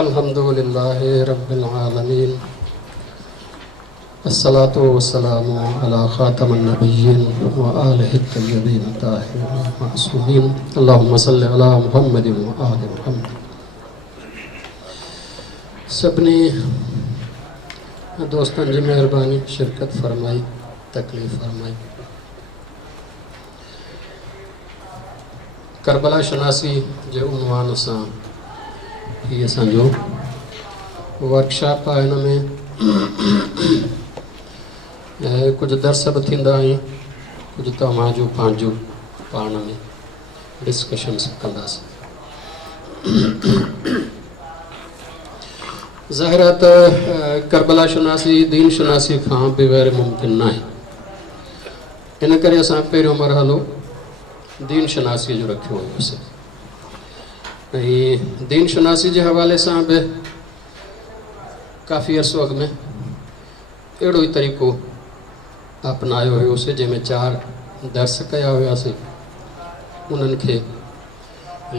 अल्हम्दुलिल्लाहि रब्बिल आलमीन अस्सलातु वस्सलामु अला खातमिन नबिय्यीन व आलिहि तय्यबीन ताहिरीन मासूमीन अल्लाहुम्मा सल्लि अला मुहम्मदिन व आलि मुहम्मद। सभिनी दोस्तन जी मेहरबानी शिरकत फरमाई, तकलीफ़ फरमाई। करबला शनासी जे उनवान सां ही असांजो वर्कशॉप आहे। हिन में कुछ दर्स भी थींदा आहिनि, कुछ तव्हांजो पंहिंजो पाण में डिस्कशन्स कंदासीं। ज़ाहिर आहे त करबला शनासी दीन शनासी खां बग़ैर मुमकिन न आहे। इन करे असां पहिरियों मरहलो दीन शनासी जो रखियो हुयोसीं ऐं दीन शनासी जे हवाले सां बि काफ़ी अर्सो अॻु में अहिड़ो ई तरीक़ो अपनायो हुयोसीं जंहिंमें 4 दर्स कया हुआसीं। उन्हनि खे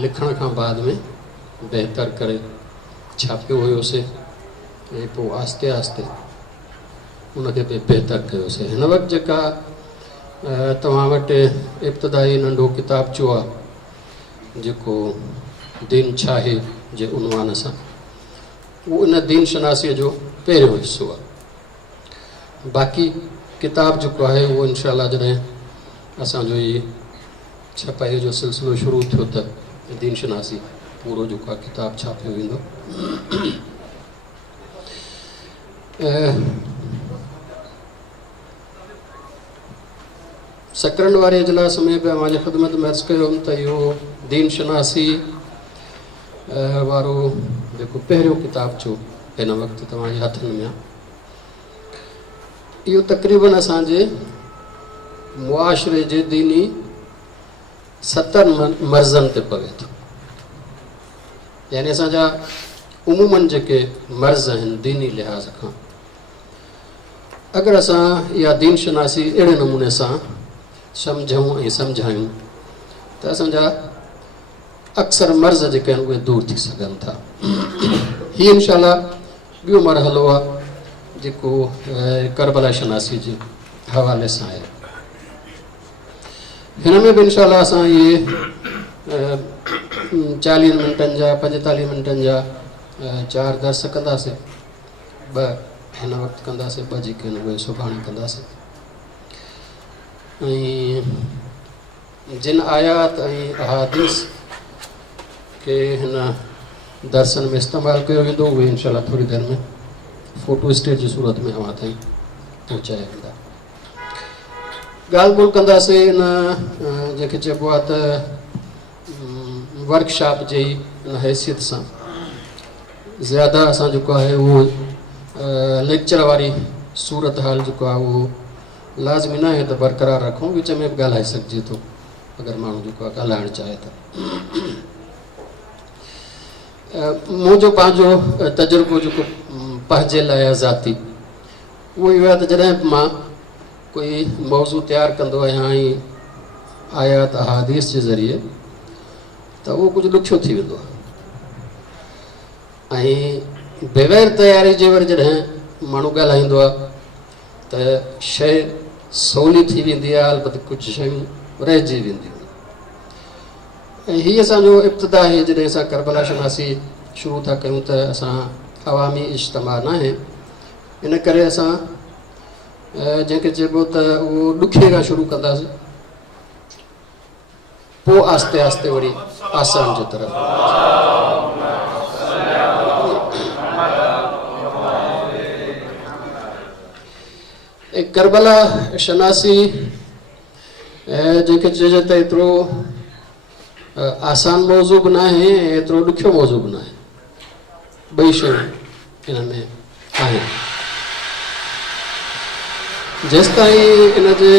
लिखण खां बाद में बहितर करे छापियो हुयोसीं ऐं पोइ आहिस्ते आहिस्ते उनखे बि बहितर कयोसीं। हिन वक़्तु जेका तव्हां वटि इब्तिदाई नंढो किताबचो आहे जेको दीन छा आहे जे उनवान सां, उहो इन दीन शनासीअ जो पहिरियों हिसो आहे। बाक़ी किताब जेको आहे उहो इंशाअल्लाह जॾहिं असांजो इहे छपाईअ जो सिलसिलो शुरू थियो त दीन शनासी पूरो जेको आहे किताब छापियो वेंदो। सकरन वारे इजलास में भी हमारी ख़िदमत में अर्ज़ कयो त इहो दीन शनासी वारो जेको पहिरियों किताबचो हिन वक़्तु तव्हांजे हथनि में आहे, इहो तक़रीबन असांजे मुआशरे जे दीनी 70 मर्ज़नि ते पवे थो। यानी असांजा उमूमन जेके मर्ज़ आहिनि दीनी लिहाज़ खां, अगरि असां इहा दीन शनासी अहिड़े नमूने सां सम्झूं ऐं सम्झायूं त असांजा अक्सर मर्ज़ जेके आहिनि उहे दूर थी सघनि था। हीअ इंशाअल्लाह ॿियो मरहलो आहे जेको करबला शनासी जे हवाले सां आहे। हिन में बि इंशाअल्लाह असां इहे 40 मिंटनि जा 45 मिंटनि जा 4 दर्स कंदासीं। 2 हिन वक़्तु कंदासीं, 2 जेके आहिनि उहे सुभाणे कंदासीं। ऐं जिन आयात ऐं अहादीस के हिन दर्सनि में इस्तेमालु कयो वेंदो उहे इंशाअल्लाह थोरी देरि में फ़ोटो स्टेट जी सूरत में अवां ताईं पहुचाया वेंदा। ॻाल्हि ॿोल कंदासीं इन जंहिंखे चइबो आहे त वर्कशॉप जे इन हैसियत सां। ज़्यादा असां जेको आहे उहो लेक्चर वारी सूरत हाल जेको आहे उहो लाज़मी न आहे त बरक़रार रखूं, विच में बि ॻाल्हाए सघिजे थो अगरि माण्हू जेको आहे ॻाल्हाइणु चाहे त। मुंहिंजो पंहिंजो तजुर्बो जेको पंहिंजे लाइ ज़ाती उहो इहो आहे त जॾहिं बि मां कोई मौज़ू तयारु कंदो आहियां ऐं आयात अहादीस जे ज़रिए त उहो कुझु ॾुखियो थी वेंदो आहे। ऐं बग़ैर तयारी जे वरी जॾहिं माण्हू ॻाल्हाईंदो आहे त शइ सवली थी वेंदी आहे, अलबत कुझु शयूं रहिजी वेंदियूं। ऐं हीअ असांजो इब्तिदा आहे जॾहिं असां करबला शनासी शुरू था कयूं त असां अवामी इज्तिमा न आहे। इन करे असां जंहिंखे चइबो त उहो ॾुखे खां शुरू कंदासीं, पोइ आहिस्ते आहिस्ते वरी आसान जे तरफ़। करबला शनासी जंहिंखे चइजे त एतिरो आसान मौज़ू बि न आहे ऐं एतिरो ॾुखियो मौज़ू बि न आहे। 2 शयूं हिन में आहिनि। जेसिताईं इन जे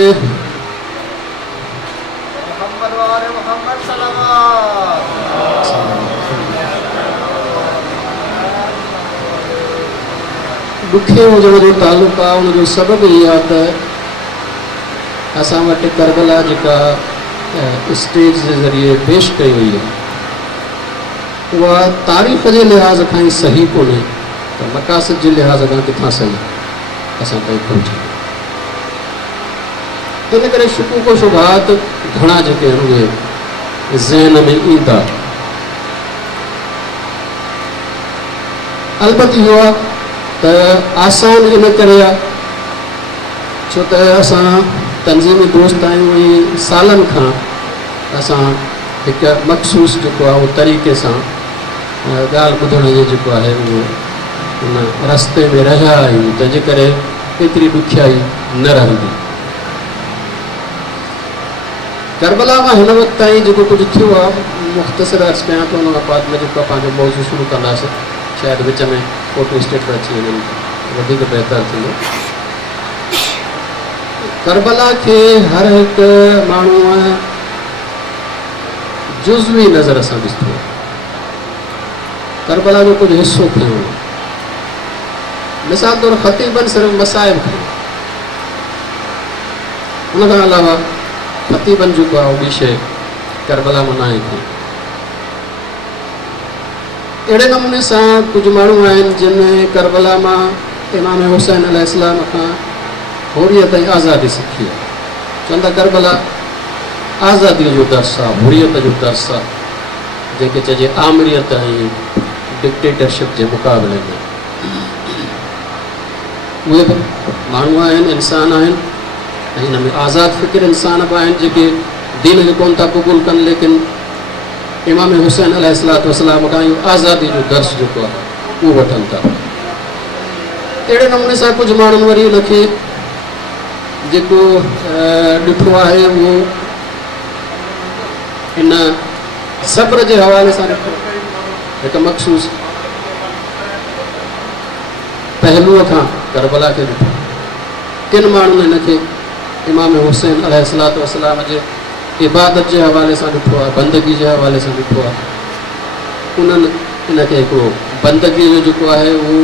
ॾुखे हुजण जो तालुक़ु आहे, उनजो सबबु इहो आहे त असां वटि करबला जेका स्टेज जे ज़रिए पेश कई हुई आहे उहा तारीख़ जे लिहाज़ खां ई सही कोन्हे त मक़ासिद जे लिहाज़ खां किथां सही असां ताईं पहुची। इन करे शुकूक शुबहात घणा जेके आहिनि उहे ज़हन में ईंदा। अलबत्त इहो आहे त आसान इन करे आहे छो त असां तंज़ीमी दोस्त आहियूं ऐं सालनि खां असां हिकु मख़सूस जेको आहे उहो तरीक़े सां ॻाल्हि ॿुधण जो जेको आहे उहो उन रस्ते में रहिया आहियूं, तंहिंजे करे एतिरी ॾुखियाई न रहंदी। करबला मां हिन वक़्तु ताईं जेको कुझु थियो आहे मुख़्तसिर अर्ज़ु कयां थो, उन खां बाद में जेको पंहिंजो मौज़ू शुरू कंदासीं, शायदि विच में फोटो स्टेट अची वञनि वधीक बहितर थींदो। करबला खे हर हिकु माण्हूअ जुज़वी नज़र सां ॾिसंदो आहे। करबला जो कुझु हिसो खयो, मिसाल तौरु ख़तीबनि सिर्फ़ु मसाइब खयो, उन खां अलावा ख़तीबनि जेको आहे उहा ॿी शइ करबला मां न आहे खई। अहिड़े नमूने सां कुझु माण्हू आहिनि जिन करबला मां इमाम हुसैन अलैहिस्सलाम खां हुरियत ऐं आज़ादी सिखी आहे। चवंदा करबला आज़ादीअ जो दर्स आहे, हुरियत जो दर्स आहे, जंहिंखे चइजे आमरियत ऐं डिक्टेटरशिप जे मुक़ाबले में। उहे बि माण्हू आहिनि, इंसान आहिनि, ऐं हिन में आज़ाद फ़िक्र इंसान बि आहिनि जेके दीन खे कोन था क़बूल कनि, लेकिन इमाम हुसैन अलैहिस्सलाम खां इहो आज़ादी जो दर्स जेको आहे उहो वठनि था। अहिड़े नमूने सां कुझु माण्हुनि वरी हुनखे जेको ॾिठो आहे उहो इन सब्र जे हवाले सां ॾिठो, हिकु मख़सूस पहलूअ खां करबला खे ॾिठो। किन माण्हुनि हिनखे इमाम हुसैन अलैहिस्सलाम जे इबादत जे हवाले सां ॾिठो आहे, बंदगी जे हवाले सां ॾिठो आहे। उन्हनि हिनखे हिकिड़ो बंदगीअ जो जेको आहे उहो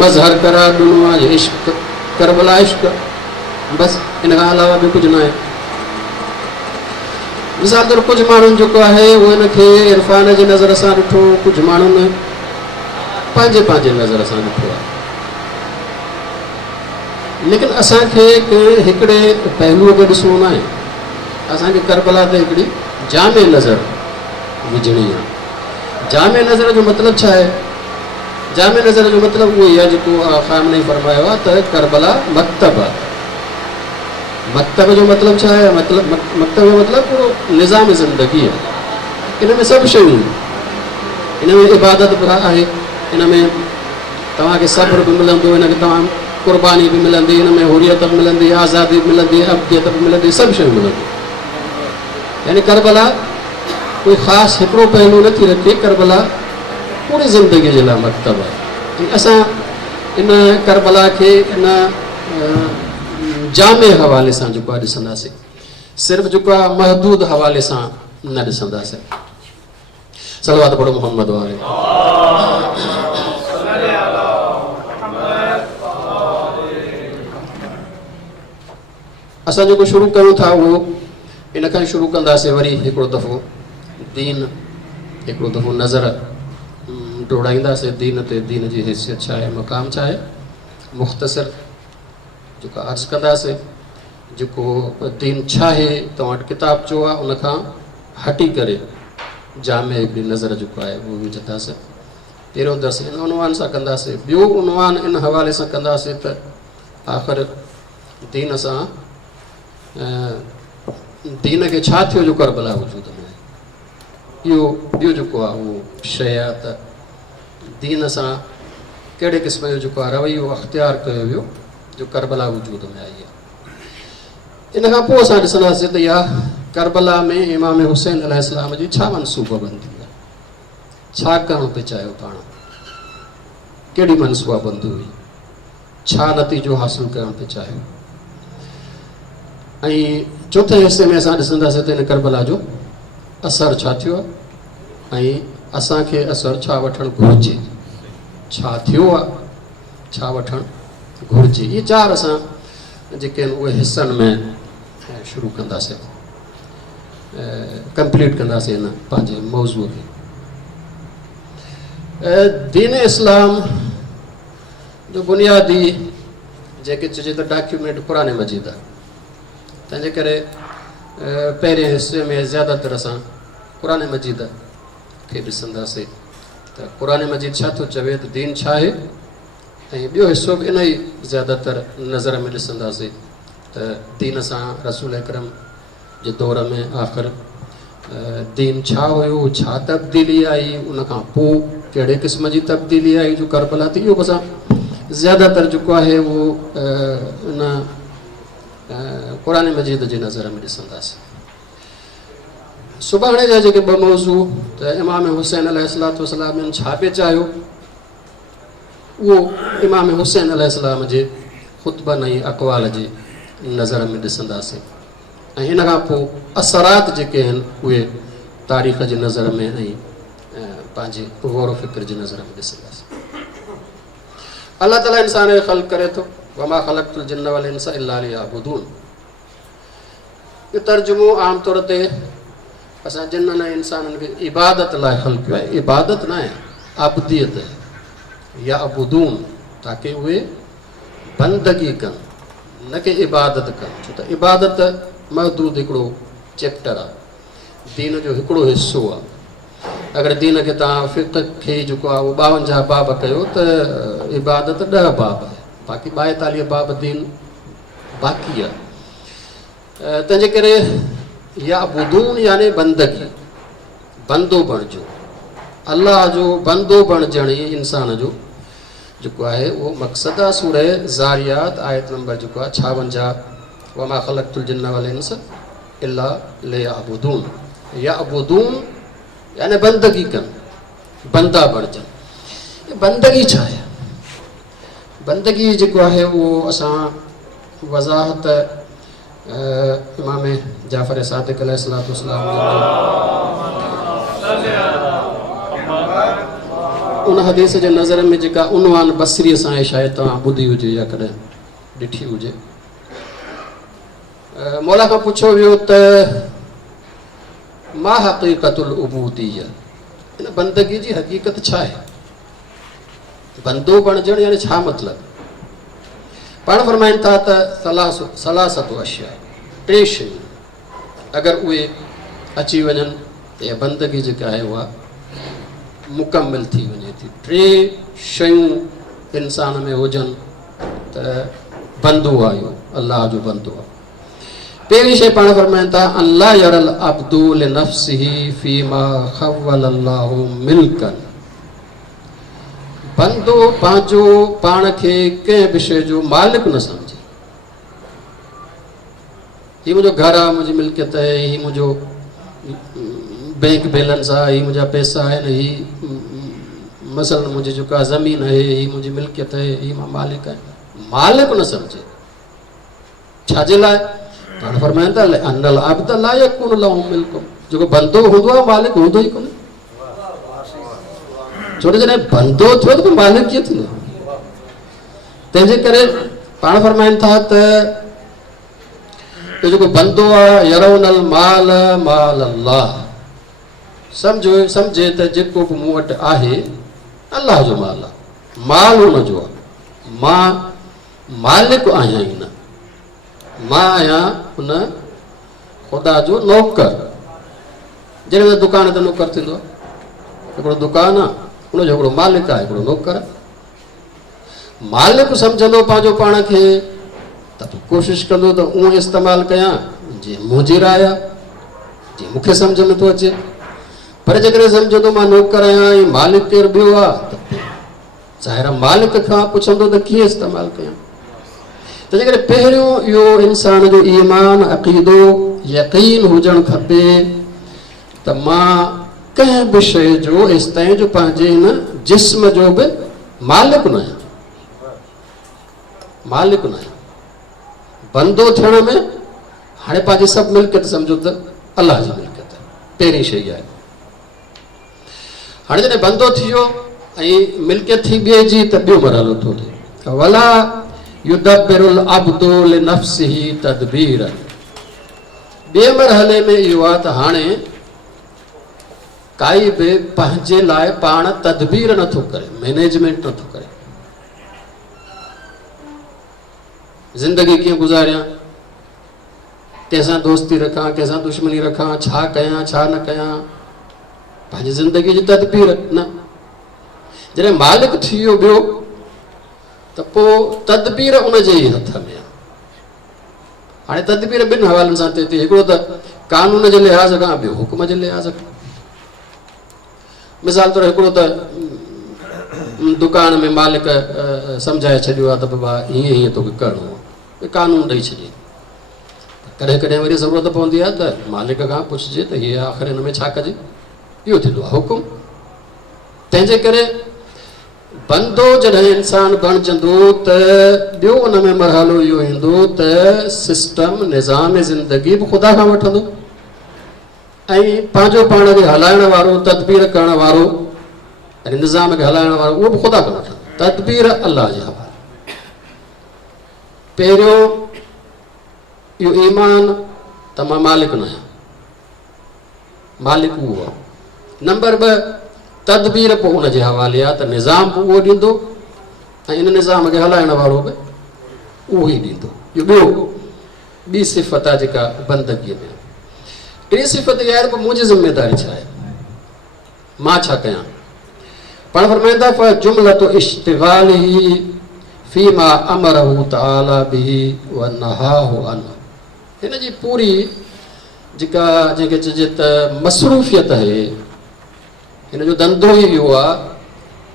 मज़हर करार ॾिनो आहे, इश्क करबला इश्क, बसि इन खां अलावा ॿियो कुझु न आहे। मिसाल तौरु कुझु माण्हुनि जेको आहे उहो हिनखे इरफ़ान जे नज़र सां ॾिठो, कुझु माण्हुनि पंहिंजे पंहिंजे नज़र सां ॾिठो आहे। लेकिन असांखे हिकिड़े पहलूअ खे ॾिसणो न आहे, असांखे करबला ते हिकिड़ी जामे नज़र विझणी आहे। जामे नज़र जो मतिलबु छा आहे? जामे नज़र जो मतिलबु उहो ई आहे जेको ख़ामनई फरमायो आहे त करबला मकतब आहे। मकतब जो मतिलबु छा आहे? मकतब जो मतिलबु पूरो निज़ाम ज़िंदगी आहे। इन में सभु शयूं, इन में इबादत बि आहे, इन में तव्हांखे सब्र बि मिलंदो, हिनखे तव्हां क़ुर्बानी बि मिलंदी, हिन में हुरियत बि मिलंदी, आज़ादी बि मिलंदी, अब्दियत बि मिलंदी, सभु शयूं मिलंदियूं। यानी करबला कोई ख़ासि हिकिड़ो पहलू नथी रखे, करबला पूरी ज़िंदगी जे लाइ मकतब आहे। ऐं असां इन करबला खे इन जामे हवाले सां जेको आहे ॾिसंदासीं, सिर्फ़ु जेको आहे महदूद हवाले सां न ॾिसंदासीं। सलवात पढ़ो मोहम्मद वारे। असां जेको शुरू कयूं था उहो इन खां शुरू कंदासीं। वरी हिकिड़ो दफ़ो दीन, हिकिड़ो दफ़ो नज़र डोड़ाईंदासीं दीन ते, दीन जी हैसियत छा आहे, मक़ाम छा आहे। मुख़्तसिर जेको अर्ज़ु कंदासीं, जेको दीन छा आहे तव्हां वटि किताब जो आहे उनखां हटी करे जामे हिकिड़ी नज़र जेको आहे उहो विझंदासीं। पहिरियों दर्स इन उनवान सां कंदासीं, ॿियो उनवान इन हवाले सां कंदासीं त आख़िर दीन सां दीन खे छा थियो जो करबला वजूद में आहे। इहो ॿियो जेको आहे उहो शइ आहे त दीन सां कहिड़े क़िस्म जो जेको आहे रवैयो अख़्तियार कयो वियो जो करबला वजूद में आई आहे। इन खां पोइ असां ॾिसंदासीं त इहा करबला में इमाम हुसैन अलैहिस्सलाम जी छा मनसूबाबंदी आहे, छा करणु पिए चाहियो पाण, कहिड़ी मनसूबाबंदी हुई, छा नतीजो हासिलु करणु पिए चाहियो। ऐं चौथे हिसे में असां ॾिसंदासीं त इन करबला जो असरु छा थियो आहे ऐं असांखे असरु छा वठणु घुरिजे, छा थियो आहे, छा वठणु घुरिजे। इहे चारि असां जेके आहिनि उहे हिसनि में शुरू कंदासीं, कंप्लीट कंदासीं इन पंहिंजे मौज़ूअ खे। दीन इस्लाम जो बुनियादी जेके चइजे त डॉक्यूमेंट क़ुरान मजीद आहे, तंहिंजे करे पहिरें हिस्से में ज़्यादातर असां क़ुरान मजीद खे ॾिसंदासीं त क़ुरान मजीद छा थो चवे त दीन छा आहे, ऐं ॿियो हिसो बि इन ई ज़्यादातर नज़र में ॾिसंदासीं त दीन सां रसूल अकरम जे दौर में आख़िर दीन छा हुयो, छा तब्दीली आई, उन खां पोइ कहिड़े क़िस्म जी तब्दीली आई जो करबला थी, इहो असां ज़्यादातर जेको आहे उहो इन क़ुरान मजीद जे नज़र में ॾिसंदासीं। सुभाणे जा जेके ॿ मौज़ू त इमाम हुसैन अलैहिस्सलाम छा पिए चाहियो, उहो इमाम हुसैन अलैहिस्सलाम जे ख़ुतबनि ऐं अक़वाल जे नज़र में ॾिसंदासीं, ऐं इन खां पोइ असरात जेके आहिनि उहे तारीख़ जे नज़र में ऐं पंहिंजे गौर फ़िक्र जे नज़र में ॾिसंदासीं। अल्लाह ताला इंसान खे ख़ल्क़ करे थो, वमा ख़लक़तुल जिन्न वल इंसा इल्ला लियअबुदून। इहो तर्जुमो आम तौर ते असां जिन्ननि ऐं इंसाननि खे इबादत लाइ ख़ल्क़ कयो आहे, इबादत न आहे, आबदियत आहे या अबुदून, ताकी उहे बंदगी कनि, न कि इबादत कनि, छो त इबादत महदूद हिकिड़ो चैप्टर आहे, दीन जो हिकिड़ो हिसो आहे। अगरि दीन खे तव्हां फ़िक़्ह खे जेको आहे उहो 52 बाब कयो त इबादत 10 बाब आहे, बाक़ी 42 बाब दीन बाक़ी आहे। तंहिंजे करे या बुदून यानी बंदगी, बंदो बणिजो, अल्लाह जो बंदो बणिजण ई इंसान जो जेको आहे उहो मक़सदु आहे। सूरह ज़ारियात आयत नंबर जेको आहे 56, वमा ख़लक़तुल जिन्न वल इंसा इल्ला लियअबुदून। यअबुदून यानी बंदगी कनि, बंदा बणिजनि। बंदगी छा आहे? बंदगी जेको आहे उहो असां वज़ाहत इमाम जाफ़र सादिक़ अलैहिस्सलाम उन हदीस जे नज़र में जेका उनवान बसरीअ सां आहे, शायदि तव्हां ॿुधी हुजे या कॾहिं ॾिठी हुजे। मौला खां पुछो वियो त मा हक़ीक़तुल उबूदिय्या, इन बंदगी जी हक़ीक़त छा आहे? बंदो बणिजण यानी छा मतिलबु? पाण फरमाइनि था त सलासतु अशिया, 3 शयूं अगरि उहे अची वञनि त इहा बंदगी जेका आहे उहा मुकमिल थी वञे थी। 3 शयूं इंसान में हुजनि त बंदो आहे, इहो अल्लाह जो बंदो आहे। पहिरीं शइ पाण फरमाइनि था अल्लाह यरल अब्दु लिनफ्सिही फीमा खव्वलल्लाहु मिल्कन, बंदो पंहिंजो पाण खे कंहिं बि शइ जो मालिक न सम्झे। हीउ मुंहिंजो घर आहे, मुंहिंजी मिल्कियत आहे, हीउ मुंहिंजो बैंक बैलेंस आहे, हीउ मुंहिंजा पैसा आहिनि, हीउ मसलन मुंहिंजी जेको आहे ज़मीन आहे, हीउ मुंहिंजी मिल्कियत आहे, हीउ मां मालिक आहियां। मालिक न सम्झे, छाजे लाइ? पाण फरमाइनि था अनल अब्द ला यकुन लहु मिल्कुन, जेको बंदो हूंदो आहे मालिक हूंदो ई कोन्हे। छो त जॾहिं बंदो थियो त मालिक कीअं थींदो? तंहिंजे करे पाण फरमाइनि था त जेको बंदो आहे यरौनल माल माल अल्लाह, सम्झे त जेको बि मूं वटि आहे अल्लाह जो माल आहे, माल हुनजो आहे। मां मालिक आहियां ई न, मां आहियां हुन ख़ुदा जो नौकर। जॾहिं दुकान ते नौकर थींदो आहे, हिकिड़ो दुकानु आहे, हुनजो हिकिड़ो मालिक आहे, हिकिड़ो नौकर आहे। मालिक सम्झंदो पंहिंजो पाण खे त कोशिशि कंदो त उहो इस्तेमालु कयां जीअं मुंहिंजी राय आहे, जीअं मूंखे सम्झ में थो अचे। पर जेकॾहिं सम्झंदो मां नौकर आहियां ऐं मालिक केरु ॿियो आहे त ज़ाहिर मालिक खां पुछंदो त कीअं इस्तेमालु कयां। तंहिंजे करे पहिरियों इहो इंसान जो ईमान अक़ीदो यकीन हुजणु खपे त मां कंहिं बि शइ जो एसिताईं जो पंहिंजे हिन जिस्म जो बि मालिक न आहियां, मालिक न आहियां। बंदो थियण में हाणे पंहिंजी सभु मिल्कियत सम्झो त अलाह जी मिल्कियत आहे, पहिरीं शइ आहे। हाणे जॾहिं बंदो थी वियो ऐं मिल्कियत थी ॿिए जी त ॿियो मरहलो थो थिए। वला युदब्बिरुल अब्दु लिनफ्सिही तदबीरन, ॿिए मरहले में इहो आहे त हाणे काई बि पंहिंजे लाइ पाण तदबीर नथो करे, मैनेजमेंट नथो करे। ज़िंदगी कीअं गुज़ारियां, कंहिंसां दोस्ती रखां, कंहिंसां दुश्मनी रखां, छा कयां छा न कयां, पंहिंजी ज़िंदगी जी तदबीर न। जॾहिं मालिक थी वियो ॿियो त पोइ तदबीर उनजे ई हथ में आहे। हाणे तदबीर ॿिनि हवालनि सां थिए थी, हिकिड़ो त कानून जे लिहाज़ खां, ॿियो हुकुम जे लिहाज़ खां। मिसाल तौरु हिकिड़ो त दुकान में मालिक सम्झाए छॾियो आहे त बाबा हीअं हीअं तोखे करिणो आहे, कानून ॾेई छॾिए। कॾहिं कॾहिं वरी ज़रूरत पवंदी आहे त मालिक खां पुछिजे त हीअ आख़िर हिन में छा कजे, इहो थींदो आहे हुकुम। तंहिंजे करे बंदो जॾहिं इंसान बणिजंदो त ॿियो उन में मरहलो इहो ईंदो त सिस्टम निज़ाम ज़िंदगी बि ख़ुदा खां वठंदो ऐं पंहिंजो पाण खे हलाइण वारो, तदबीर करण वारो ऐं निज़ाम खे हलाइण वारो उहो बि ख़ुदा खां वठंदो। तदबीर अलाह जे हवाले। पहिरियों इहो ईमान त मां मालिक न आहियां, मालिक उहो आहे। नंबर 2 तदबीर पोइ उनजे हवाले आहे त निज़ाम बि उहो ॾींदो ऐं इन निज़ाम खे हलाइण वारो बि उहो ई ॾींदो। इहो ॿी सिफ़त आहे जेका बंदगीअ में। टी सिफ़त इहा आहे त मुंहिंजी ज़िमेदारी छा आहे, मां छा कयां। पाण फरमाईंदा फ जुमलतु इश्तिगालिही फीमा अमरहू तआला बिही व नहाहु अन्हु। हिन जी पूरी जेका जंहिंखे चइजे त मसरूफ़ियत आहे, हिन जो धंधो ई इहो आहे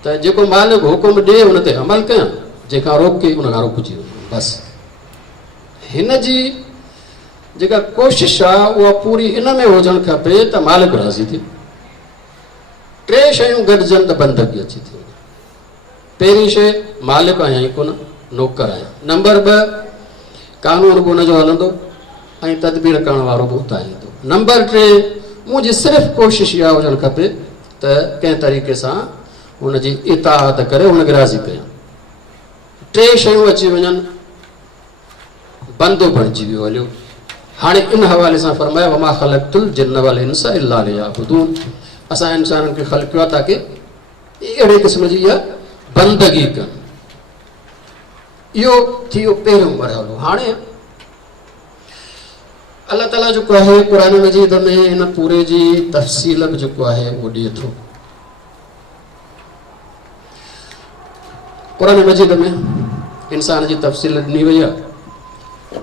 त जेको मालिक हुकुम ॾिए हुन ते अमल कयां, जंहिंखां रोके उन खां रोकिजी वञो बसि। हिन जी जेका कोशिशि आहे उहा पूरी इन में हुजणु खपे त मालिक राज़ी थिए। 3 शयूं गॾिजनि त बंदगी अची थी वञे। पहिरीं शइ मालिक आहियां ई कोन, नौकर आहियां। नंबर 2 कानून बि हुनजो हलंदो ऐं तदबीर करण वारो बि उतां ईंदो। नंबर 3 मुंहिंजी सिर्फ़ु कोशिशि इहा हुजणु खपे त कंहिं तरीक़े सां हुनजी इताअत करे हुनखे राज़ी कयां। 3 शयूं अची वञनि, बंदो बणिजी वियो हलियो। हाणे इन हवाले सां फरमायो वमा ख़लक़तुल जिन्न वल इंसा इल्ला लियअबुदून। असां इंसाननि खे ख़ल्क़ कयो आहे ताकी अहिड़े क़िस्म जी इहा बंदगी कनि। इहो थी वियो पहिरियों मरहलो। हाणे अलाह ताला जेको आहे क़ुर मजीद में इन पूरे जी तफ़सील बि जेको आहे उहो ॾिए थो। क़ुर मजीद में इंसान जी तफ़सील ॾिनी वई आहे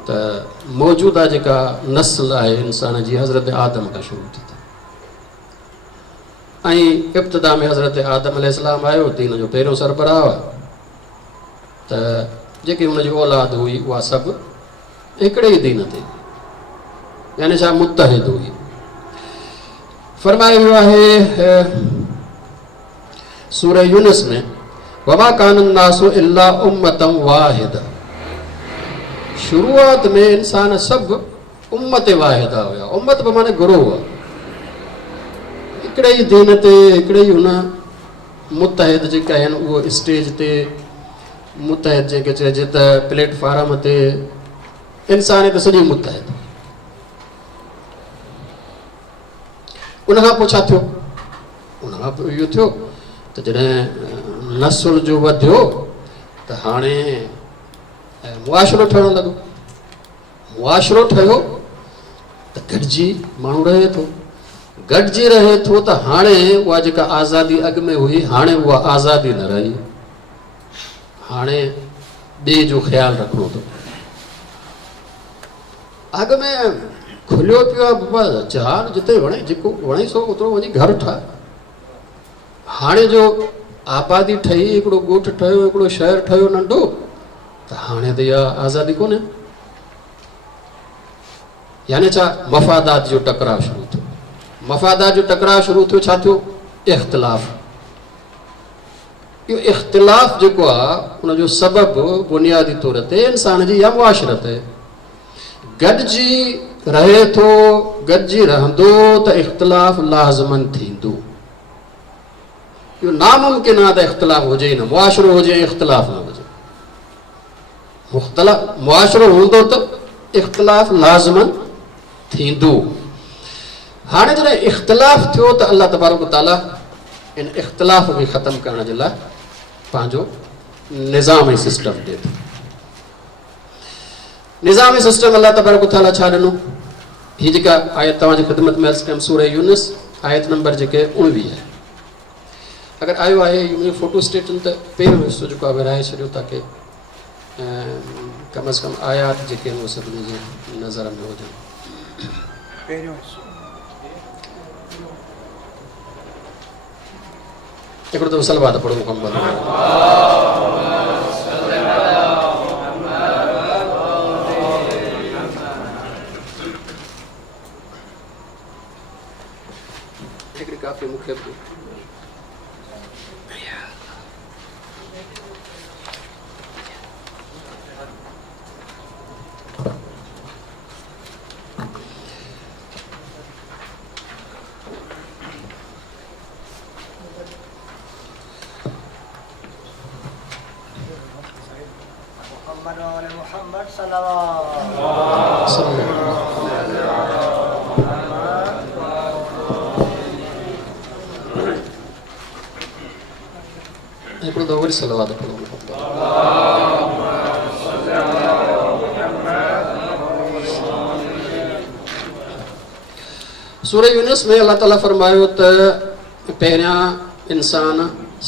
त मौजूदा जेका नस्ल आहे इंसान जी हज़रत आदम खां शुरू थी ऐं इब्तिदा में हज़रत आदम अलैहिस्सलाम आयो, दीन जो पहिरियों सरबराह हुआ त जेकी हुनजी औलाद हुई उहा सभु हिकिड़े ई दीन ते, यानी छा मुत्तहिद हुई। फरमायो वियो आहे सूरह यूनुस में वमा कान अन्नासु इल्ला उम्मतन वाहिदा। शुरूआत में इंसान सभु उम्मत वाहिदा हुया। उम्मत बि माने गुरूह हुआ, हिकिड़े ई दीन ते, हिकिड़े ई हुन मुत्तहिद जेका आहिनि उहो स्टेज ते, मुत्तहिद जंहिंखे चइजे त प्लेटफार्म ते इंसान त सॼी मुत्तहिद। उनखां पोइ छा थियो, उनखां पोइ इहो थियो त जॾहिं नस्ल जो वधियो त हाणे मुआशिरो ठहणु लॻो। मुआशिरो ठहियो त गॾिजी माण्हू रहे थो, गॾिजी रहे थो त हाणे उहा जेका आज़ादी अॻु में हुई हाणे उहा आज़ादी न रही। हाणे ॿिए जो ख़्यालु रखिणो थो। अॻु में खुलियो पियो आहे बाबा जहान, जिते वणे जेको वणे सो ओतिरो वञी घर ठाहे। हाणे जो आबादी ठही, हिकिड़ो ॻोठु ठहियो, हिकिड़ो शहर ठहियो नंढो, त हाणे त इहा आज़ादी कोन्हे। यानी छा, मफ़ादात जो टकराव शुरू थियो। मफ़ादात जो टकराव शुरू थियो, छा थियो, इख़्तिलाफ़। इहो इख़्तिलाफ़ जेको आहे उनजो सबबु बुनियादी तौर ते इंसान जी या मुआशिरत आहे। गॾिजी रहे थो, गॾिजी रहंदो त इख़्तिलाफ़ लाज़िमन थींदो। इहो नामुमकिन आहे त इख़्तिलाफ़ हुजे ई न, मुआशिरो हुजे इख़्तिलाफ़ न हुजे। मुआशिरो हूंदो त इख़्तिलाफ़ लाज़िमन थींदो। हाणे जॾहिं इख़्तिलाफ़ थियो त अल्लाह तबारक ताला इन इख़्तिलाफ़ खे ख़तमु करण जे लाइ पंहिंजो निज़ाम ऐं सिस्टम ॾिए थो। निज़ामी सिस्टम अल्लाह तबारक ताला छा ॾिनो? हीअ जेका आयत तव्हांजी ख़िदमत में अर्ज़ कयमि सूरह यूनुस आयत नंबर जेके 19 आहे। अगरि आयो आहे हुनजो फोटो स्टेटन त पहिरियों हिसो जेको आहे विराए छॾियो ताकी कम अज़ कम आयात जेके आहिनि उहे सभिनी जे नज़र में हुजनि। हिकिड़ो दफ़ो सलवात पढ़ो मुकम्मल। हिकिड़ी काफ़ी मूंखे हिकिड़ो दफ़ो वरी सलवात पढ़ो। सूरह यूनुस में अल्लाह ताला फरमायो त पहिरियां इंसान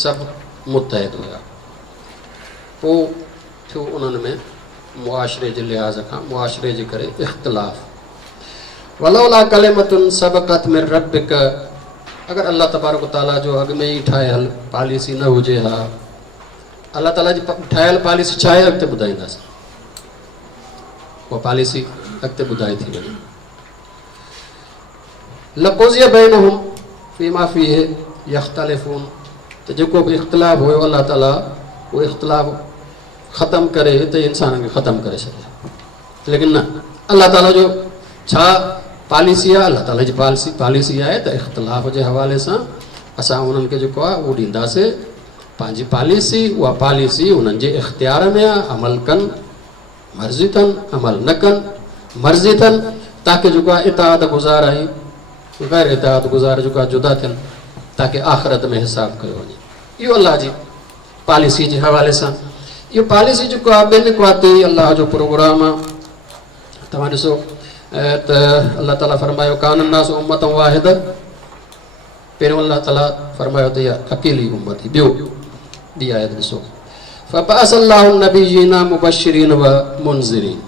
सभु मुतहद हुया, पोइ थियो उन्हनि में मुआशरे जे लिहाज़ खां मुआशरे जे करे इख़्तिलाफ़। वलौला कलिमतुन सबक़त मिन रब्बिक, अगर अल्लाह तबारक ताला जो अॻ में ई ठाहियल पॉलिसी न हुजे हा, अल्लाह ताला जी ठाहियल पॉलिसी छा आहे अॻिते ॿुधाईंदासीं, उहा पॉलिसी अॻिते ॿुधाई थी वञे। लक़ुज़िय बैनहुम फ़ीमा फ़ीहि यख़्तलिफ़ून, त जेको बि इख़्तिलाफ़ हुयो अल्लाह ताला उहो इख़्तिलाफ़ ख़तमु करे त इंसाननि खे ख़तमु करे छॾियो। लेकिन न, अल्लाह ताला जो छा पॉलिसी आहे? अल्लाह ताला जी पॉलिसी आहे त इख़्तिलाफ़ जे हवाले सां असां उन्हनि खे जेको आहे उहो ॾींदासीं पंहिंजी पॉलिसी। उहा पॉलिसी उन्हनि जे इख़्तियार में आहे, अमल कनि मर्ज़ी अथनि, अमल न कनि मर्ज़ी अथनि, ताकी जेको आहे इताअत गुज़ार ऐं ग़ैर इताअत गुज़ार जेको आहे जुदा थियनि, ताकी आख़िरत में हिसाब कयो वञे। इहो अल्लाह जी पॉलिसी जे हवाले सां इहो पॉलिसी जेको आहे ॿिनि क़वाती अल्लाह जो प्रोग्राम आहे। तव्हां ॾिसो त अल्लाह ताला फरमायो कान नास उम्मत वाहिद, पहिरियों अल्लाह ताला फरमायो त इहा अकेली उम्मत ही। ॿियो ॿी आयत ॾिसो, फबअसल्लाहु नबिय्यीना मुबश्शिरीन व मुनज़िरीन।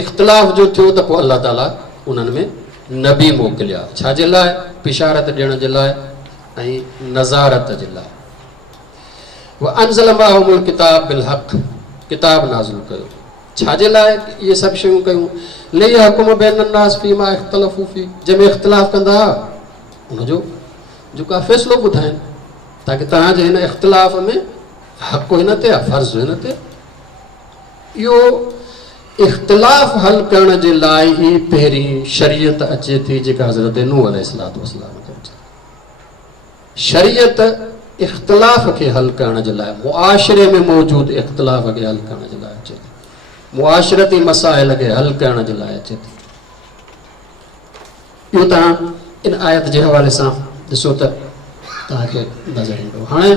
इख़्तिलाफ़ जो थियो त पोइ अल्लाह ताला उन्हनि में नबी मोकिलिया, छाजे लाइ? बिशारत ॾियण जे लाइ ऐं नज़ारत जे लाइ। व अनज़ल माहुमुल किताब बिल हक़, किताब नाज़िल कयो छाजे लाइ? इहे सभु शयूं कयूं लियहकुम बैनन नास फ़ीमा इख़्तलफ़ू फ़ी, जंहिंमें इख़्तिलाफ़ कंदा उनजो जेको आहे फ़ैसिलो ॿुधाइनि, ताकी तव्हांजे हिन इख़्तिलाफ़ में हक़ हिन ते आहे, फ़र्ज़ु हिन ते। इहो इख़्तिलाफ़ हल करण जे लाइ ई पहिरीं शरीयत अचे थी, जेका हज़रत नूह अलैहिस्सलातु वस्सलाम खे अचे। शरीयत इख़्तिलाफ़ खे हल करण जे लाइ, मुआशरे में मौजूदु इख़्तिलाफ़ खे हल करण जे लाइ अचे थी, मुआशरती मसाइल खे हल करण जे लाइ अचे थी। इहो तव्हां इन आयत जे हवाले सां ॾिसो त तव्हांखे नज़र ईंदो। हाणे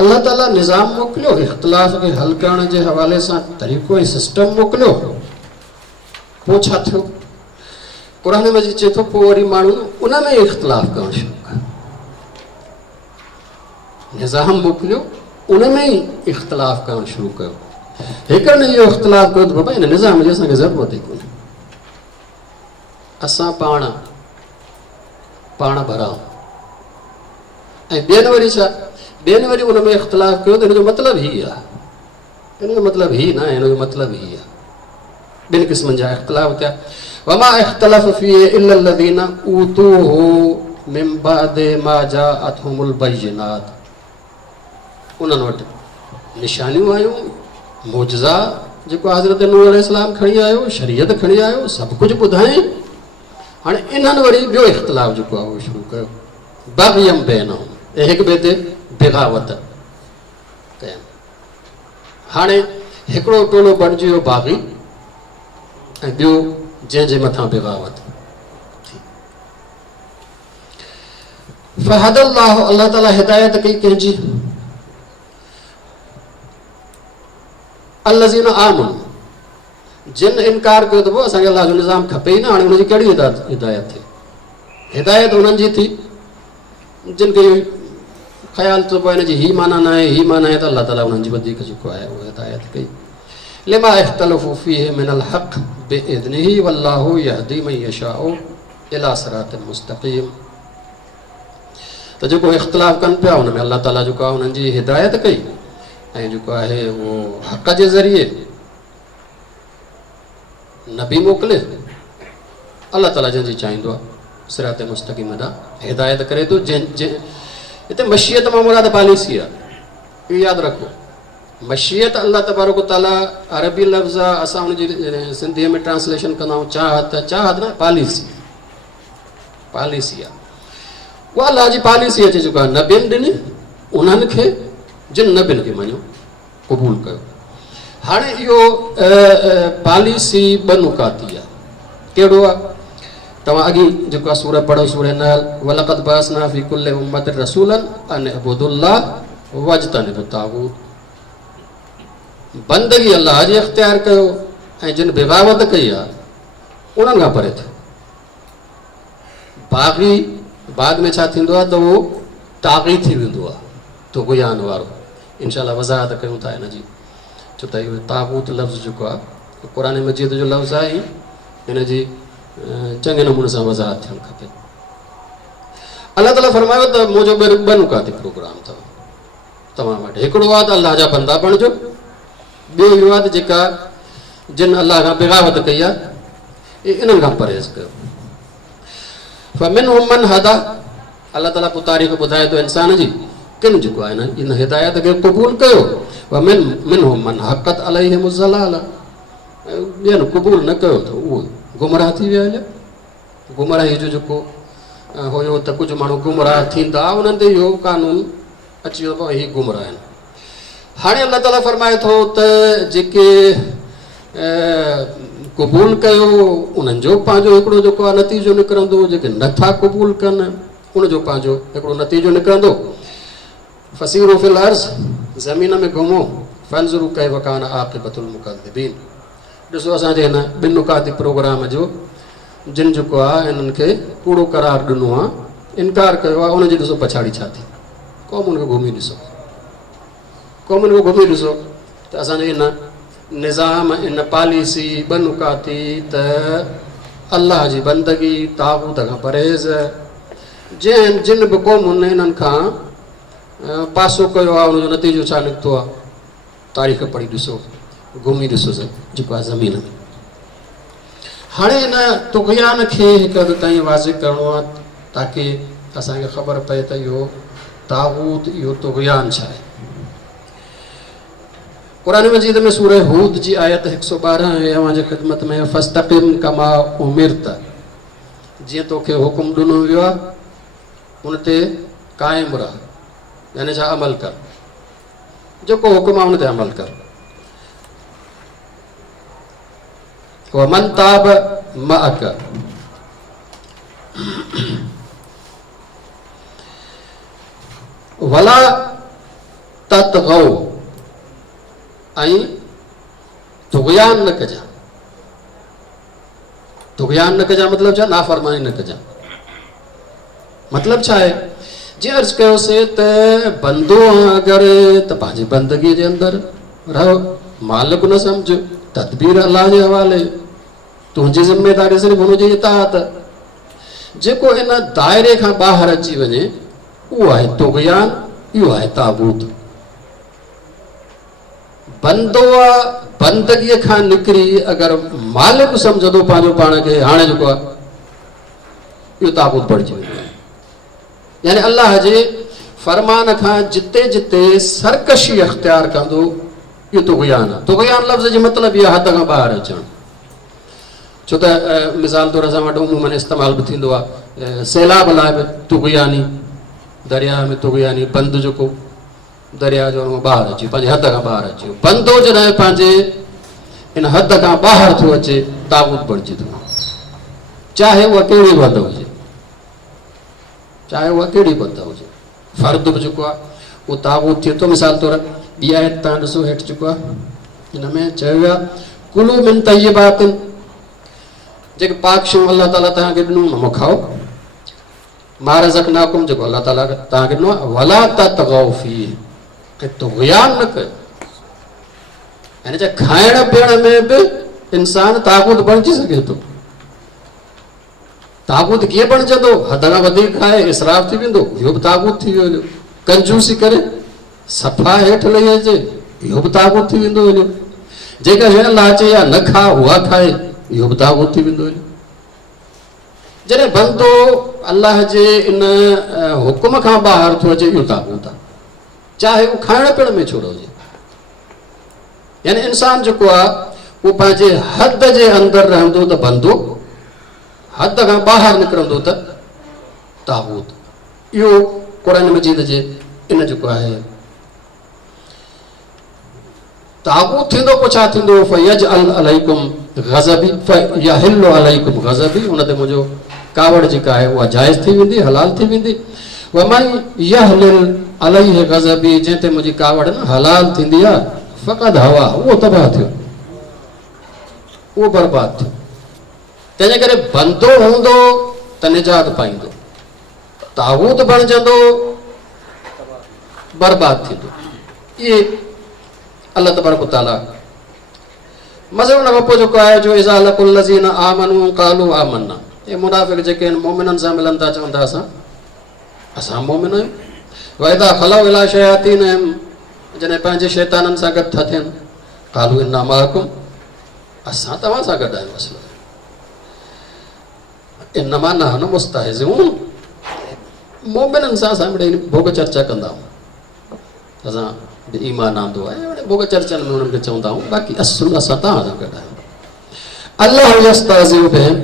अल्लाह ताला निज़ाम मोकिलियो, इख़्तिलाफ़ खे हल करण जे हवाले सां तरीक़ो ऐं सिस्टम मोकिलियो। पोइ छा थियो? क़ुरान मजीद चए थो पोइ वरी माण्हू उन में इख़्तिलाफ़ करणु शुरू कयो। निज़ाम मोकिलियो, उन में ई इख़्तिलाफ़ करणु शुरू कयो। हिकिड़े ने इहो इख़्तिलाफ़ कयो त बाबा हिन निज़ाम जी असांखे ज़रूरत ई कोन्हे, असां पाण भराऊं। ऐं ॿियनि वरी छा? ॿियनि वरी उन में इख़्तिलाफ़ कयो त हिनजो मतिलबु हीअ आहे, हिनजो मतिलबु हीअ न आहे, हिनजो मतिलबु हीअ आहे। ॿिनि क़िस्मनि जा इख़्तिलाफ़ थिया। वमा इख़्तलफ़ फ़ीहि इल्ला लज़ीना ऊतूहु मिन बादे मा जाअतहुमुल बय्यिनात, उन्हनि वटि निशानियूं आयूं, मोजज़ा जेको हज़रत नूह अलैहिस्सलाम खणी आयो, शरीयत खणी आयो, सभु कुझु ॿुधाई। हाणे इन्हनि वरी ॿियो इख़्तिलाफ़ जेको आहे उहो शुरू कयो, बग़यम बैनहुम, ऐं हिक ॿिए ते बग़ावत कयनि। हाणे हिकिड़ो टोलो बणिजी वियो बाग़ी ऐं ॿियो जंहिंजे मथां बग़ावत। फहदल्लाहु, अल्लाह ताला हिदायत कई कंहिंजी, अल्लज़ीन आमनु, जिन इनकार कयो त पोइ असांखे अल्लाह जो निज़ाम खपे ई न, हाणे हुनजी कहिड़ी हिदायत थिए। हिदायत हुननि जी थी जिन खे ख़्यालु थो पए हिनजी ही माना न आहे, ही माना आहे, त अल्लाह ताला हुननि जी वधीक जेको आहे उहा हिदायत कई। लिमा इख्तलफ़ू फ़ीहि मिनल हक़ बिइज़्निही वल्लाहु यहदी मन यशाउ इला सिरातिन मुस्तक़ीम। त जेको इख़्तिलाफ़ कनि पिया हुन में अल्लाह ताला जेको आहे हुननि जी हिदायत कई ऐं जेको आहे उहो हक़ जे ज़रिए नबी मोकिले। अल्लाह ताला जंहिंजी चाहींदो आहे सिरात मुस्तक़ीम ॾांहुं हिदायत करे थो। हिते मशीयत मां मुराद पॉलिसी आहे, इहो यादि रखो। मशीयत अल्लाह तबारक ताला अरबी लफ़्ज़ आहे, असां हुनजी सिंधीअ में ट्रांसलेशन कंदा आहियूं चाहत, चाहत न पॉलिसी, पॉलिसी आहे उहा अल्लाह जी पॉलिसी अचे जेको आहे नबियुनि ॾिनी, उन्हनि खे जिन नबियुनि खे मञियो क़बूल कयो। हाणे इहो पॉलिसी ॿ नुकाती आहे। कहिड़ो आहे? तव्हां अॻी जेको आहे सूरत पढ़ो, सूरह नहल, वलक़द बअसना फ़ी कुल्लि उम्मतिन रसूलन अन इअ्बुदुल्लाह वज्तनिबुत ताग़ूत। बंदगी अल्लाह जी इख़्तियार कयो ऐं जिन बग़ावत कई आहे उन्हनि खां परे थियो। बाग़ी बाद में छा थींदो आहे त उहो ताग़ी थी वेंदो आहे, तुग़यान वारो। इंशाअल्लाह वज़ाहत कयूं था हिन जी, छो त इहो ताग़ूत लफ़्ज़ जेको आहे क़ुरान मजीद जो लफ़्ज़ आहे, हिन जी चङे नमूने सां वज़ाहत थियणु खपे। अल्लाह ताला फरमायो त मुंहिंजो ॿ नुकाती प्रोग्राम अथव तव्हां वटि। हिकिड़ो आहे त अल्लाह जा बंदा बणिजो, ॿियो इहो आहे त जेका जिन अल्लाह खां बग़ावत कई आहे इन्हनि खां परहेज़ कयो। फमिनहुम मन हदा, अल्लाह ताला पोइ तारीख़ ॿुधाए थो इंसान जी, किन जेको आहे इन हिदायत खे क़बूल कयो। मिनहुम मन हक़त अलैहिमुज़ ज़लाला, ॿियनि क़बूल न कयो त उहो गुमराह थी विया। हलिया गुमराही जो जेको हुयो त कुझु माण्हू गुमराह थींदा, उन्हनि ते इहो कानून अची वियो त इहे गुमराह आहिनि। हाणे अल्लाह ताला फरमाए थो त जेके क़बूल कयो उन्हनि जो पंहिंजो हिकिड़ो जेको आहे नतीजो निकिरंदो, जेके नथा क़बूल कनि उनजो पंहिंजो हिकिड़ो नतीजो निकिरंदो। फसीरो फिल अर्ज़, ज़मीन में घुमो, फंज़ुरू कैफ़ कान आक़िबतुल मुकज़्ज़िबीन। ॾिसो असांजे हिन ॿिनि नुकाती प्रोग्राम जो जिन जेको आहे हिननि खे कूड़ो करार ॾिनो आहे, इनकार कयो आहे, उनजी ॾिसो पछाड़ी छा थी। क़ौमुनि खे घुमी ॾिसो, क़ौमुनि खे घुमी ॾिसो त असांजे हिन निज़ाम, इन पॉलिसी ॿ नुकाती त अल्लाह जी बंदगी, ताग़ूत खां परहेज़, जिन बि क़ौमुनि हिननि खां पासो कयो आहे उनजो नतीजो छा निकितो आहे। तारीख़ पढ़ी ॾिसो, घुमी ॾिसो जेको आहे ज़मीन में। हाणे हिन तुग़यान खे हिकु हदि ताईं वाज़िह करिणो आहे ताकी असांखे ख़बर पए त इहो ताग़ूत, इहो तुग़यान छा आहे। क़ुरान मजीद में सूरह हूद जी आयत 112 आहे अव्हांजे ख़िदमत में, फस्तक़िम कमा उमिरत, जीअं तोखे हुकुम ॾिनो वियो आहे उन ते क़ाइमु रह, यानी छा अमल कर, जेको हुकुम आहे उन ते अमल कर। वमन ताब मअक, वला ततगौ, ऐं तुग़यान न कजां। तुग़यान न कजां मतिलबु छा? नाफ़रमानी न कजां। मतिलबु छा आहे? जीअं अर्ज़ु कयोसीं त बंदो अगरि त पंहिंजी बंदगीअ जे अंदरि रहो, मालिक न सम्झ, तदबीर अल्लाह जे हवाले, तुंहिंजी ज़िमेदारी सिर्फ़ु हुनजी इताअत। जेको इन दायरे खां ॿाहिरि अची वञे उहो आहे तुग़यान, इहो आहे ताग़ूत। बंदो आहे बंदगीअ खां निकिरी अगरि मालिक सम्झंदो पंहिंजो पाण खे, हाणे जेको आहे इहो ताक़ूत बढ़िजी वेंदो आहे। यानी अल्लाह जे फरमान खां जिते जिते सरकशी अख्तियार कंदो इहो तुग़यान आहे। तुग़यान लफ़्ज़ जो मतिलबु इहो हद खां ॿाहिरि अचणु। छो त मिसाल तौर असां वटि उमूमन इस्तेमालु बि थींदो आहे सैलाब लाइ बि तुग़यानी, दरिया में तुग़यानी, बंदि जेको दरिया जो ॿाहिरि अची पंहिंजे हद खां ॿाहिरि अची वियो। बंदो जॾहिं पंहिंजे इन हद खां ॿाहिरि थो अचे ताबूत बणिजी थो, चाहे उहा कहिड़ी बि हद हुजे, चाहे उहा कहिड़ी बि हद हुजे। फ़र्द बि जेको आहे उहो ताबूत थिए थो। मिसाल तौर ॿी आयत तव्हां ॾिसो हेठि जेको आहे हिन में चयो वियो आहे कुलू मिन तय्यबातिन, जेके पाक शयूं अल्लाह ताला तव्हांखे ॾिनो उन मां खाओ। मा रज़क़नाकुम जेको अल्लाह ताला तव्हांखे ॾिनो आहे वला ततगौ फीह, ऐं तुग़यान न कयो। यानी छा खाइण पीअण में बि इंसान ताक़ूत बणिजी सघे थो। ताक़ूत कीअं बणिजंदो? हद खां वधीक खाए इसराफ़ थी वेंदो, इहो बि ताक़ूत थी वियो। कंजूसी करे सफ़ा हेठि लही अचे, इहो बि ताक़ूत थी वेंदो। जेका शइ अल्लाह चई आहे न खा उहा खाए, इहो बि ताक़ूत थी वेंदो। जॾहिं बंदो अल्लाह जे इन हुकुम खां ॿाहिरि थो अचे इहो ताक़ूत आहे, चाहे उहो खाइण पीअण में छो न हुजे। यानी इंसान जेको आहे उहो पंहिंजे हद जे अंदरि रहंदो त बंदो, हद खां ॿाहिरि निकिरंदो त ताक़ूत। इहो क़ुरान मजीद जे इन जेको आहे ताक़ूत थींदो पोइ छा थींदो? फयजअल अलैकुम गज़बी फयहिल्लु अलैकुम गज़बी, उन ते मुंहिंजो कावड़ जेका आहे उहा जाइज़ थी वेंदी, हलाल थी वेंदी। वमन यहलिल अलैहि गज़बी, जंहिं ते मुंहिंजी कावड़ न हलाल थींदी आहे फ़क़द हवा, उहो तबाह थियो, उहो बर्बाद थियो। तंहिंजे करे बंदो हूंदो त निजात पाईंदो, ताग़ूत बणिजंदो बर्बाद थींदो। इहे अल्लाह तबारक व तआला मज़ो उन खां पोइ जेको आहे जो इज़ा लक़ुल लज़ीना आमनू क़ालू आमन्ना, ये मुनाफ़िक़ जेके आहिनि मोमिननि सां मिलनि था चवनि था असां मोमिन आहियूं। वइज़ा ख़लऊ इला शयातीनहिम, जॾहिं पंहिंजे शैताननि सां गॾु था थियनि क़ालू इन्ना मअकुम, असां तव्हां सां गॾु आहियूं। असल इन्नमा नहनु मुस्तहज़िऊन, मोमिननि सां असां मिड़ेई भोग चर्चा कंदा आहियूं, असां ईमान आंदो आहे भोग चर्चनि में उन्हनि खे चवंदा आहियूं, बाक़ी असुल असां तव्हां सां गॾु आहियूं। अल्लाह यस्तहज़िउ बिहिम,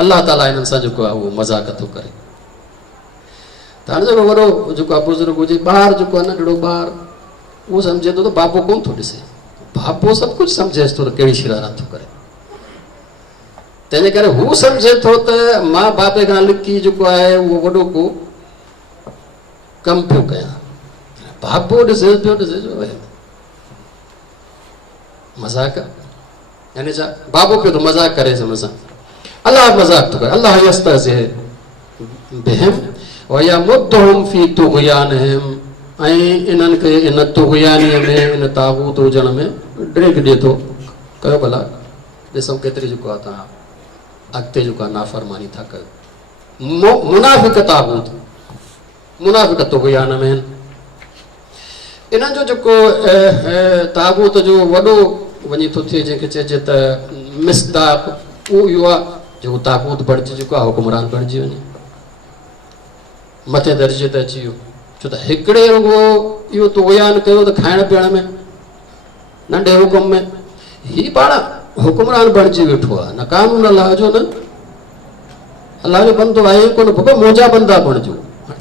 अल्लाह ताला हिननि सां जेको आहे उहो मज़ाक थो करे। त हाणे जेको वॾो जेको आहे बुज़ुर्ग हुजे, ॿार जेको आहे नंढड़ो ॿार उहो सम्झे थो त बाबो कोन थो ॾिसे, बाबो सभु कुझु सम्झेसि थो त कहिड़ी शरारत थो करे। तंहिंजे करे हू सम्झे थो त मां बाबे खां लिकी जेको आहे उहो वॾो को कमु पियो कयां, बाबो ॾिसे पियो मज़ाक, यानी छा बाबो पियो थो मज़ाक करे हुन सां, अल्लाह मज़ाक थो करे। अल्लाह यस्तहज़िउ बिहिम वयमुद्दुहुम फी तुग़यानिहिम, ऐं इन्हनि खे इन तुग़यानीअ में इन ताक़ूत हुजण में ड्रेग ॾिए थो। कयो भला ॾिसूं केतिरी जेको आहे तव्हां अॻिते जेको आहे नाफ़रमानी था कयो। मुनाफ़िक़ ताक़ूत, मुनाफ़िक़ तुग़यान में आहिनि। इन्हनि जो जेको ताक़ूत जो वॾो वञी थो थिए जंहिंखे चइजे त मिसदाक़, उहो इहो आहे जेको ताक़ूत बणिजी जेको आहे हुकुमरान बणिजी वञे, मथे दर्जे ते अची वियो। छो त हिकिड़े रुगो इहो तुग़यान कयो त खाइण पीअण में नंढे हुकुम में, हीउ पाण हुकुमरान बणिजी वेठो आहे, न कानून अलाह जो न अलाह जो बंदो आहे कोन, भुॻो मुंहिंजा बंदा बणिजो।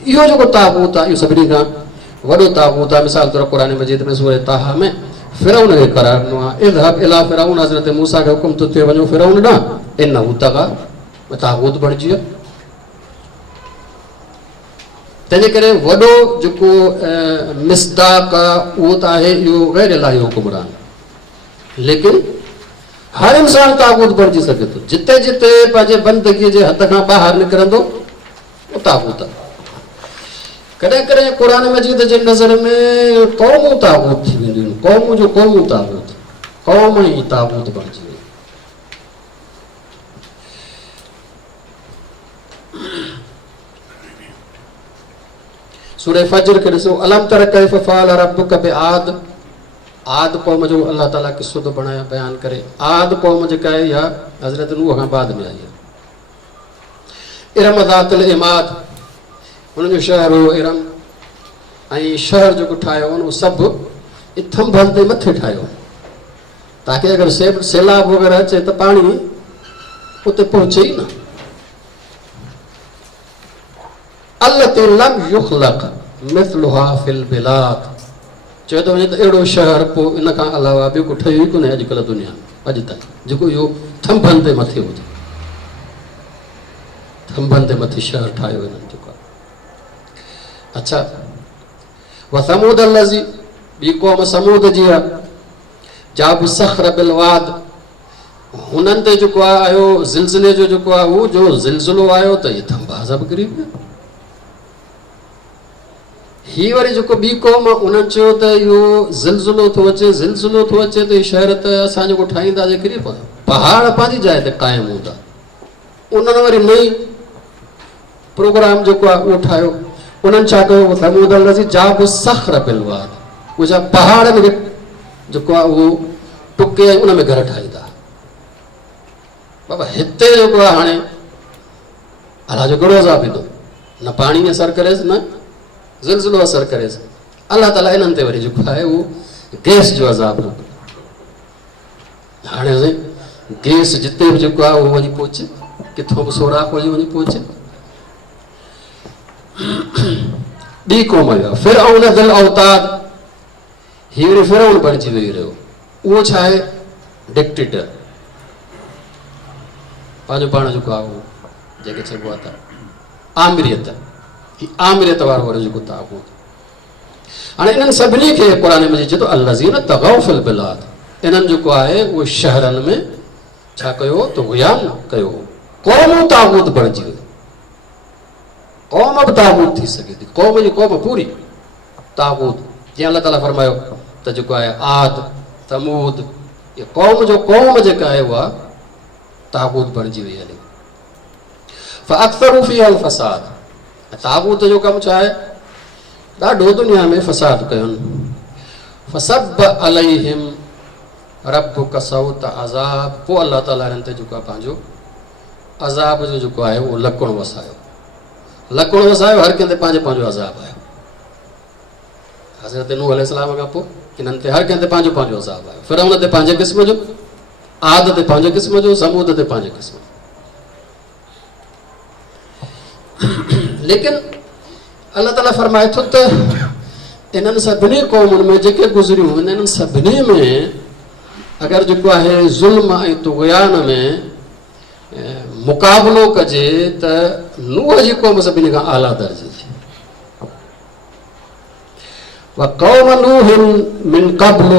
इहो जेको ताक़ूत आहे इहो सभिनी खां वॾो ताक़ूत आहे। मिसाल तौर क़ुरान मजीद में सूरह ताहा में फिरौन खे करार ॾिनो आहे, इज़हब इला फिरौन, हज़रत मूसा खे हुकुम थो थिए वञो फिरौन ॾांहुं, इन्नहु तग़ा, ताक़ूत बणिजी वियो। तंहिंजे करे वॾो जेको मिसदाक़ आहे उहो त आहे इहो गैर इलाही हुकुमरान, लेकिन हर इंसान ताक़ूत बणिजी सघे थो। जिते जिते पंहिंजे बंदगीअ जे हद खां ॿाहिरि निकिरंदो उहो ताक़ूत आहे। कॾहिं कॾहिं क़ुरान मजीद जे नज़र में क़ौमूं ताक़ूत थी वेंदियूं आहिनि, क़ौमूं जो क़ौमूं ताक़ूत, क़ौम ई ताक़ूत बणिजी वई। सूरह फज्र खे ॾिसो, अलम तर कैफ़ फ़अल रब्बुक बिआद, आद क़ौम जो अल्लाह ताला किस्सो थो बयान करे। आद क़ौम जेका आहे इहा हज़रत नूह खां बाद में आई आहे। इरम ज़ातिल इमाद, उन्हनि जो शहर हो इरम ऐं शहर जेको ठाहियो उहो सभु थंभनि ते मथे ठाहियो ताकी अगरि सैलाब वग़ैरह अचे त पाणी उते पहुचे ई न। अल्लती लम युखलक मिथलुहा फिल बिलाद, चए थो वञे त अहिड़ो शहर पोइ इन खां अलावा ॿियो को ठहियो ई कोन्हे अॼुकल्ह दुनिया में अॼु ताईं, जेको इहो थंभनि ते मथे हुजे। थंभनि ते मथे शहर ठाहियो हिननि जेको आहे। अच्छा, व समूद लज़ी, ॿी क़ौम समूद जी आहे, जाब सख़्र बिल वाद, हुननि ते जेको आहे आयो ज़िलज़िले जो जेको आहे उहो जो ज़िलज़िलो आयो त इहे थंभा सभु किरी पिया। ही वरी जेको ॿी क़ौम उन्हनि चयो त इहो ज़िलज़िलो थो अचे, ज़िलज़िलो थो अचे त इहे शहर त असां जेको ठाहींदासीं किरी पवंदा, पहाड़ पंहिंजी जाइ ते क़ाइमु हूंदा। उन्हनि वरी नई प्रोग्राम जेको आहे उहो ठाहियो। उन्हनि छा कयो, समूद लज़ी जाब सख़्र बिल वाद, उहे छा पहाड़नि खे जेको आहे उहो टुके ऐं उन में घर ठाहींदा। बाबा हिते जेको आहे हाणे अलाह जो कहिड़ो अज़ाब ईंदो, न पाणी असरु करेसि न ज़िलज़िलो असरु करेसि। अलाह ताला इन्हनि ते वरी जेको आहे उहो गैस जो अज़ाब न कंदो। हाणे गैस जिते बि जेको आहे उहो वञी पहुचे, किथां बि सोराख हुजे वञी पहुचे। ॿी क़ौम जो फिरऔन ज़िल औताद, हीउ वरी फिरऔन बणिजी वेही रहियो। उहो छा आहे, डिक्टेटर, पंहिंजो पाण जेको आहे उहो जंहिंखे चइबो आहे त आमिरियत, आमिरियत वारो वरी जेको ताक़ूत। हाणे इन्हनि सभिनी खे क़ुरान में चए थो अल्लज़ीन तग़ौ फिल बिलाद, इन्हनि जेको आहे उहे शहरनि में छा कयो, तुग़यान कयो, क़ौमूं ताक़ूत बणिजी वई। क़ौम बि ताक़ूत थी सघे थी, क़ौम जी क़ौम पूरी ताक़ूत। जीअं अलाह ताला फरमायो त जेको आहे आद समूद, इहा क़ौम जो क़ौम जेका आहे उहा ताक़ूत बणिजी वई हले। फ़अक्सरू फ़ीहा अल फ़साद, ताक़ूत जो कमु छा आहे, ॾाढो दुनिया में फ़साद कयुनि। फ़सब अलैहिम रब्बुक सौत अज़ाब, पोइ अलाह ताला हिननि ते जेको आहे पंहिंजो अज़ाब जो जेको आहे उहो लकुणु वसायो। लकुणु वसायो, हर कंहिं ते पंहिंजो पंहिंजो अज़ाब आयो। हज़रत नूह अलैहिस्सलाम खां पोइ हिननि ते हर कंहिं ते पंहिंजो पंहिंजो अज़ाब आयो। फिरऔन ते पंहिंजे क़िस्म जो, आद ते पंहिंजे क़िस्म जो, समूद ते पंहिंजे क़िस्म जो। लेकिन अलाह ताला फरमाए थो त इन्हनि सभिनी क़ौमुनि में जेके गुज़रियूं आहिनि, इन्हनि सभिनी में अगरि जेको आहे ज़ुल्म ऐं तुग़यान में मुक़ाबिलो कजे त नूह जी क़ौम सभिनी खां आला दर्जे जी। व क़ौम नूह मिन क़ब्ल,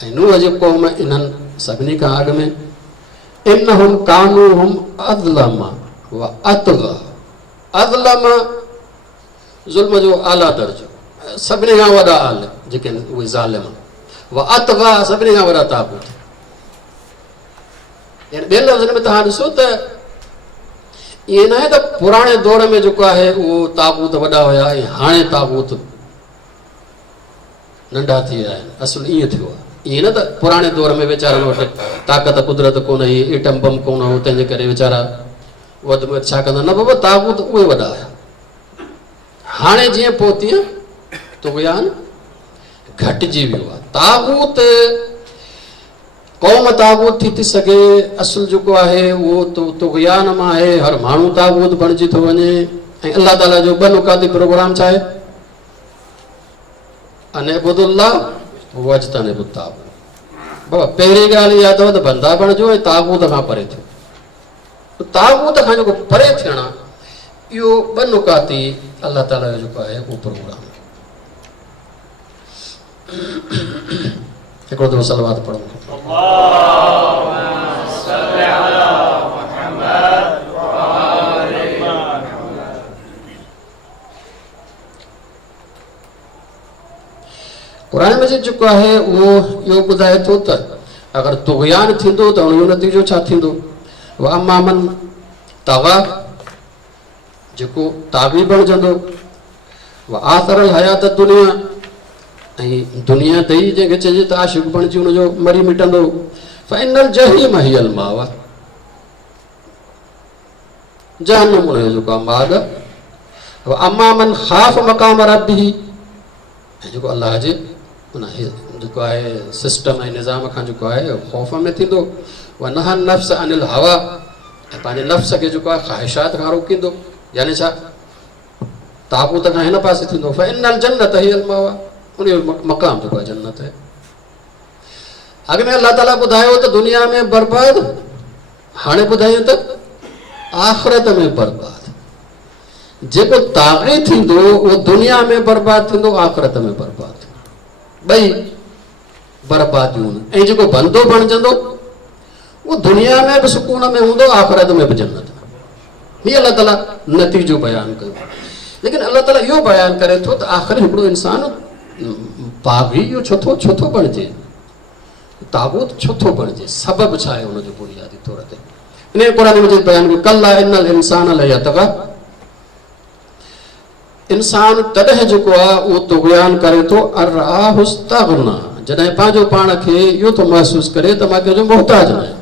ऐं नूह जी क़ौम इन्हनि सभिनी खां अॻु में, इन्नहुम कानूहुम अज़लम व अतग़ा, अज़लम ज़ुल्म जो आला दर्जो, सभिनी खां वॾा आल जेके उहे ज़ालिम, व अतग़ा सभिनी खां वॾा ताक़ूत। ॿियनि लफ़्ज़नि में तव्हां ॾिसो त ईअं न आहे त पुराणे दौर में जेको आहे उहो ताक़ूत वॾा हुया ऐं हाणे ताक़ूत नंढा थी विया आहिनि। असुलु ईअं थियो आहे, ईअं न त पुराणे दौर में वीचारनि वटि ताक़त कुदरत कोन हुई, एटम बम कोन हो, तंहिंजे करे वीचारा वधि में छा कंदा, न बाबा ताक़ूत उहे वॾा हुया। हाणे जीअं पोइ तीअं तुग़यान घटिजी वियो आहे। ताक़ूत क़ौम ताक़ूत थी सघे, असुलु जेको आहे उहो तुग़यान मां आहे, हर माण्हू ताक़ूत बणिजी थो वञे। ऐं अलाह ताला जो ॿ नुकाती प्रोग्राम छा आहे, अनइबुदुल्लाह वज्तनिबुत ताग़ूत। बाबा पहिरीं ॻाल्हि इहा अथव त बंदा बणिजो ऐं ताक़ूत खां परे थियो। ताक़ूत खां जेको परे थियणु आहे, इहो ॿ नुकाती अलाह ताला जो जेको आहे उहो प्रोग्राम आहे। हिकिड़ो दफ़ो सलवात पढ़ो। क़ुरान मजीद जेको आहे उहो इहो ॿुधाए थो त अगरि तुग़यान थींदो त उनजो नतीजो छा थींदो। व अम्मा मन तग़ा, जेको ताग़ी बणिजंदो, व आथरल हयात दुनिया, ऐं दुनिया ते ई जंहिंखे चइजे त आशिक़ बणिजी हुनजो मरी मिटंदो। फ़इनल जहीम हियल मावा, जहन्नम हुनजो जेको आहे माॻ, अम्मा मन ख़ाफ़ मक़ाम रब्बिही, ऐं जेको अल्लाह जे उन जेको आहे सिस्टम ऐं निज़ाम खां जेको आहे ख़ौफ़ में थींदो। व नहा नफ़्स अनिल हवा, ऐं पंहिंजे नफ़्स खे जेको आहे ख़्वाहिशात खां रोकींदो, यानी छा ताक़ूत खां हिन पासे थींदो। फ़इन्नल जन्नत हियल मवा, उन जो मक़ाम जेको आहे जन्नत आहे। अॻ में अल्लाह ताला ॿुधायो त दुनिया में बर्बाद, हाणे ॿुधायूं त आख़िरत में बर्बाद। जेको ताग़ी थींदो उहो दुनिया में बर्बाद थींदो, आख़िरत में बर्बाद थींदो, ॿई बर्बादियूं। ऐं जेको बंदो बणिजंदो उहो दुनिया में बि सुकून में हूंदो, आख़िरत में बि जन्नत में। हीअ अल्लाह ताला नतीजो बयानु कयो। लेकिन अल्लाह ताला इहो बयानु करे थो त आख़िर हिकिड़ो इंसानु बाग़ी इहो छो थो बणिजे, ताबूत छो थो बणिजे, सबबु छा आहे हुनजो बुनियादी तौर ते। इन क़ुरान मजीद बयानु कयो, कल्ला इन्नल इंसान लयतग़ा, इंसान तॾहिं जेको आहे उहो तुग़यान करे थो, अर्राहु इस्तग़ना, जॾहिं पंहिंजो पाण खे इहो थो महसूसु करे त मां कंहिंजो मोहताज न आहियां,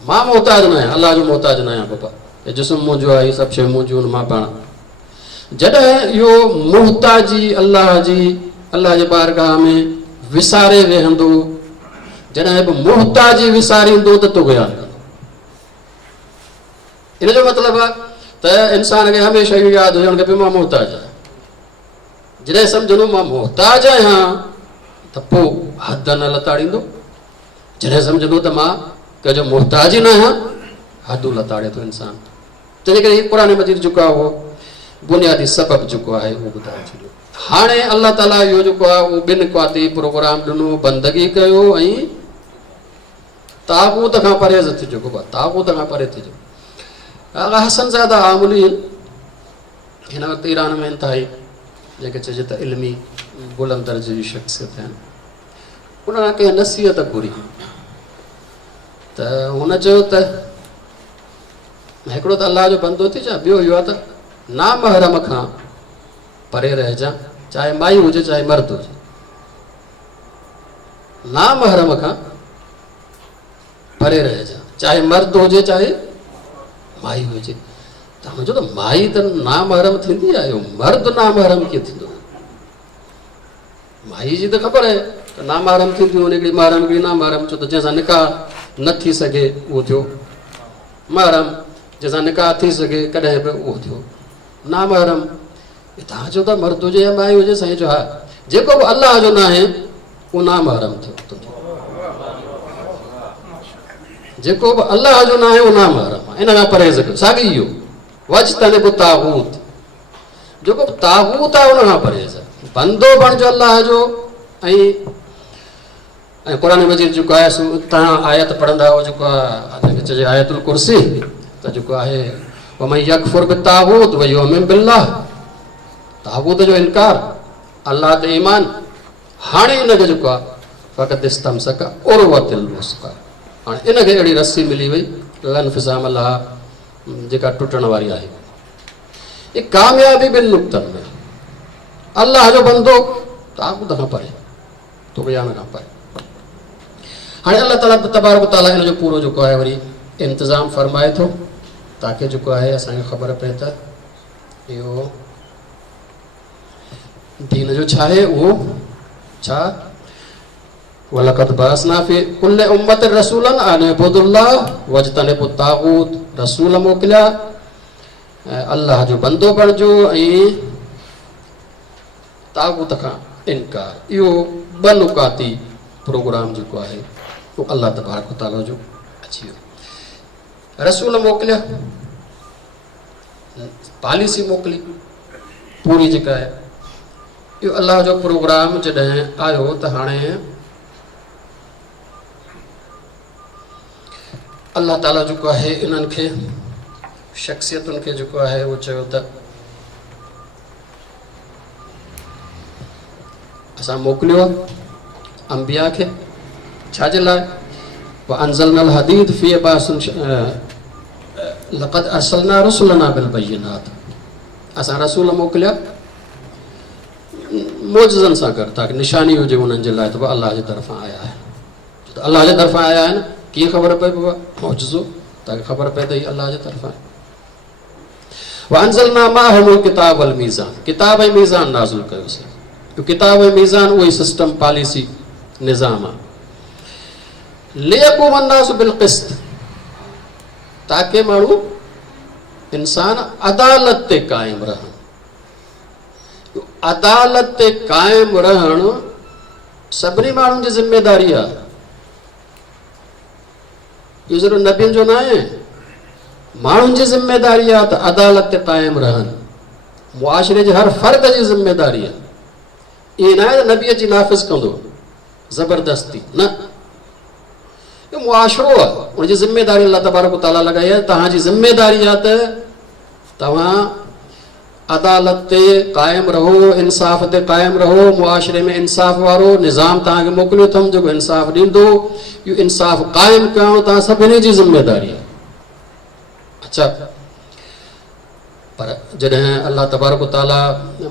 मां मोहताज न आहियां, अलाह जो मोहताज न आहियां। बाबा हे जिस्म मुंहिंजो आहे, सभु शयूं मुंहिंजियूं आहिनि, मां पाण। जॾहिं इहो मोहताजी अलाह जी, अलाह जे बारगाह में विसारे वेहंदो, जॾहिं बि मोहताजी विसारींदो त तुग़यान कंदो। इन जो मतिलबु आहे त इंसान खे हमेशह इहो यादि हुजणु खपे मां मोहताज आहियां। जॾहिं सम्झंदो मां मोहताज आहियां त पोइ हद न लताड़ींदो, जॾहिं सम्झंदो त मां कंहिंजो मोहताज ई न आहियां, हदूं लताड़े थो इंसान। तंहिं करे क़ुरान मजीद जेको आहे उहो बुनियादी सबबु जेको आहे उहो ॿुधाए छॾियो। हाणे अल्लाह ताला इहो जेको आहे उहो ॿिनि क़वाती प्रोग्राम ॾिनो, बंदगी कयो ऐं ताक़ूत खां परहेज़ थिजो। ताक़ूत खां परे थिजो। हसन ज़ादा आमूली हिन वक़्तु ईरान में इंतिहाई जेके चइजे त इल्मी बुलंद दर्जे जी शख़्सियत आहिनि, उन्हनि कंहिं नसीहत घुरी त हुन चयो त हिकिड़ो त अलाह जो बंदो थी जा, ॿियो इहो आहे त नामहरम खां परे रहिजां, चाहे माई हुजे चाहे मर्द हुजे। नामहरम खां परे रहिजां, चाहे मर्द हुजे चाहे माई हुजे। त मुंहिंजो त माई त नामहरम थींदी आहे, मर्द नामहरम कीअं थींदो? माई जी त ख़बर आहे त नामहरम थींदियूं, हिकिड़ी महरम हिकिड़ी नामहरम। छो त जंहिंसां निकाह न थी सघे उहो थियो महरम, जंहिंसां निकाह थी सघे कॾहिं बि उहो थियो नामहरम। तव्हां चओ था मर्द हुजे या माई हुजे, साईं चयो हा, जेको बि अलाह जो न आहे उहो नामहरम थियो। जेको बि अलाह जो न आहे उहो नामहरम आहे, इन खां परहेज़ कयो। साॻी इहो वजतनिबु ताग़ूत, जेको बि ताग़ूत आहे उन खां परहेज़। बंदो बणिजो अलाह जो। ऐं क़ुरान मजीद जेको आहे तव्हां आयत पढ़ंदा हो, जेको आहे चइजे आयतुल कुर्सी, त जेको आहे वमन यकफुर बित्ताग़ूत व युमिन बिल्लाह, ताग़ूत जो इनकार, अलाह ते ईमान। हाणे इनखे जेको आहे फ़क़त इस्तमसका उर्वतिल वुस्क़ा, हाणे इनखे अहिड़ी रस्सी मिली वई लन फिसाम लहा, जेका टुटण वारी आहे। ये कामयाबी ॿिनि नुक़्तनि में, अलाह जो बंदो ताक़ूत खां परे, तुग़यान खां परे। हाणे अल्लाह ताला तबारक ताला हिन जो पूरो जेको आहे वरी इंतज़ाम फरमाए थो, ताकी जेको आहे असांखे ख़बर पए त इहो दीन जो छा आहे, उहो छा। वलक़द बअसना फ़ी कुल्लि उम्मतिन रसूलन अन इअ्बुदुल्लाह वज्तनिबुत ताग़ूत, रसूल मोकिलिया अल्लाह जो बंदो बणिजो ऐं ताग़ूत खां इनकार। इहो ॿ नुकाती प्रोग्राम जेको आहे उहो अल्लाह तबारक ताला जो अची वियो। रसूल मोकिलिया, पॉलिसी मोकिली पूरी जेका आहे, इहो अल्लाह जो प्रोग्राम जॾहिं आयो त हाणे अल्लाह ताला जेको आहे इन्हनि खे शख़्सियतुनि खे जेको आहे उहो चयो त असां मोकिलियो आहे अंबिया खे, छाजे लाइ? वअंज़लनल हदीद फ़ीहि बासुन लक़द अरसलना रुसुलना बिल बय्यिनात, असां रसूल मोकिलिया मोजज़नि सां गॾु, ताकी निशानी हुजे उन्हनि जे लाइ त अलाह जे तरफ़ां आया आहिनि। त अलाह जे तरफ़ां आया आहिनि, कीअं ख़बर पए बाबा? मौजज़ो, ताकी ख़बर पए त हीअ अलाह जे तरफ़ां आहे। वअंज़लना माअहुल किताब वल मीज़ान, किताब ऐं मीज़ान नाज़िल कयोसीं। तो किताब ऐं मीज़ान उहो सिस्टम पॉलिसी निज़ाम आहे। लियक़ूम अन्नास बिल क़िस्त, ताकि माण्हू इंसान अदालत ते क़ाइम रहनि। अदालत ते क़ाइम रहणु सभिनी माण्हुनि जी ज़िम्मेदारी आहे। इहो सिर्फ़ु नबियुनि जो न आहे, माण्हुनि जी ज़िम्मेदारी आहे त अदालत ते क़ाइम रहनि। मुआशिरे जे हर फ़र्द जी ज़िम्मेदारी आहे। ईअं न आहे त नबी अची नाफ़िज़ कंदो ज़बरदस्ती, न, इहो मुआशिरो आहे, उनजी ज़िम्मेदारी अल्लाह तबारक व तआला लॻाई आहे। तव्हांजी ज़िम्मेदारी आहे त तव्हां अदालत ते क़ाइम रहो, इंसाफ़ ते क़ाइम रहो, मुआशिरे में इंसाफ़ वारो निज़ाम तव्हांखे मोकिलियो अथमि जेको इंसाफ़ ॾींदो। इहो इंसाफ़ क़ाइम करणु तव्हां सभिनी जी ज़िम्मेदारी आहे। अच्छा, पर जॾहिं अल्लाह तबारक व तआला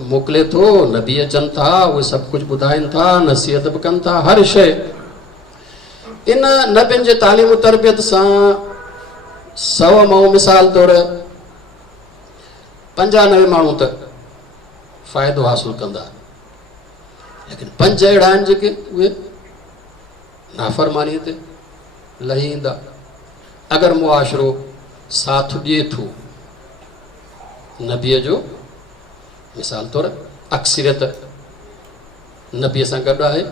मोकिले थो, नबी अचनि था, उहे सभु कुझु ॿुधाइनि था, नसीहत बि कनि था, हर शइ। इन नबियुनि जे तालीम तरबियत सां 100 माण्हू मिसाल तौरु 95 माण्हू त फ़ाइदो हासिल कंदा, लेकिन 5 अहिड़ा आहिनि जेके उहे नाफ़रमानी ते लही ईंदा। अगरि मुआशिरो साथ ॾिए थो नबीअ जो, मिसाल तौरु अक्सरियत नबीअ सां गॾु आहे,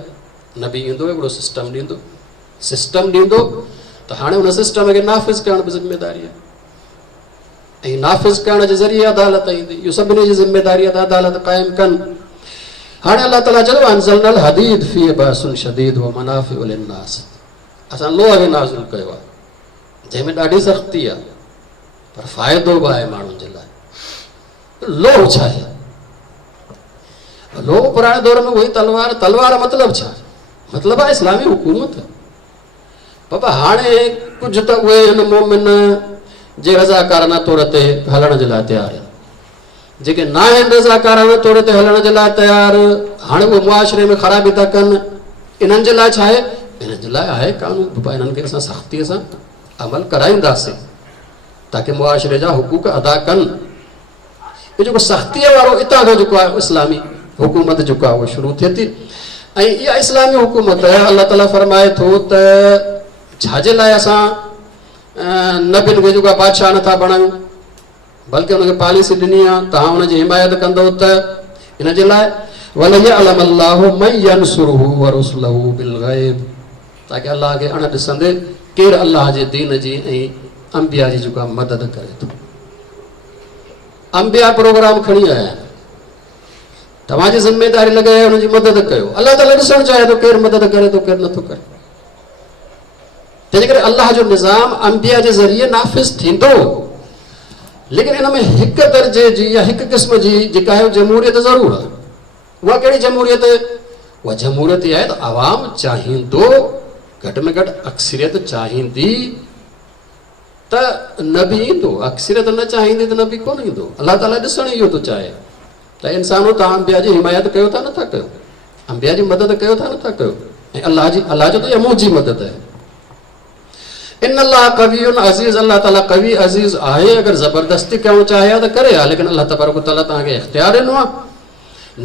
नबी ईंदो हिकिड़ो सिस्टम ॾींदो त हाणे हुन सिस्टम खे नाफ़िज़ करण बि ज़िम्मेदारी आहे, ऐं नाफ़िज़ करण जे ज़रिए अदालत ईंदी। इहो सभिनी जी ज़िम्मेदारी आहे त अदालत क़ाइमु कनि। हाणे अल्लाह ताला चयो अंज़लनल हदीद फ़ीहि बअसुन शदीद व मनाफ़िउ लिन्नास, असां लोह खे नाज़िल कयो आहे जंहिंमें ॾाढी सख़्ती आहे पर फ़ाइदो बि आहे माण्हुनि जे लाइ। लोह छा आहे? लोह पुराणे दौर में वही तलवार, तलवार मतिलबु छा? मतिलबु आहे इस्लामी हुकूमत। बाबा हाणे कुझु त उहे हिन मोमिन जे रज़ाकाराना तौर ते हलण जे लाइ तयारु आहिनि, जेके न आहिनि रज़ाकाराना तौर ते हलण जे लाइ तयारु, हाणे उहे मुआशिरे में ख़राबी था कनि। इन्हनि जे लाइ छा आहे? इन्हनि जे लाइ आहे कानून। बाबा इन्हनि खे असां सख़्तीअ सां अमल कराईंदासीं ताकी मुआशिरे जा हुकूक अदा कनि। इहो जेको सख़्तीअ वारो इतां खां जेको आहे इस्लामी हुकूमत जेको आहे उहो शुरू थिए थी। ऐं इहा इस्लामी हुकूमत अल्लाह ताला फरमाए थो त छाजे लाइ असां नबियुनि खे जेको आहे बादशाह नथा बणायूं, बल्कि हुनखे पॉलिसी ॾिनी आहे, तव्हां हुनजी हिमायत कंदो त इन जे लाइ वलयअलमल्लाहु मन यंसुरुहु व रुसुलहु बिल ग़ैब, ताकि अल्लाह खे अण ॾिसंदे केरु अल्लाह जे दीन जी ऐं अंबिया जी जेको आहे मदद करे थो। अंबिया प्रोग्राम खणी आया आहिनि, तव्हांजी ज़िम्मेदारी लॻाए हुनजी मदद कयो। अल्लाह ताला ॾिसणु चाहे थो केरु मदद करे थो केरु नथो करे। तंहिंजे करे अल्लाह जो निज़ाम अंबिया जे ज़रिए नाफ़िज़ थींदो, लेकिन इन में हिकु दर्जे जी या हिकु क़िस्म जी जेका आहे जमहूरियत ज़रूरु आहे। उहा कहिड़ी जमहूरियत? उहा जमहूरियत इहा आहे त आवाम चाहींदो, घटि में घटि अक्सरियत चाहींदी त नबी ईंदो, अक्सरियत न चाहींदी त नबी कोन ईंदो। अल्लाह ताला ॾिसणु इहो थो चाहे त इंसानो तव्हां अंबिया जी हिमायत कयो था नथा कयो, अंबिया जी मदद कयो था नथा कयो, ऐं अल्लाह जो त इहा मुंहिंजी मदद आहे। इन अल्लाह कवियुन अज़ीज़, अल्लाह ताला कवी अज़ीज़ आहे। अगरि ज़बरदस्ती करणु चाहे त करे हा, लेकिन अल्लाह तबारक व तआला तव्हांखे इख़्तियार ॾिनो आहे,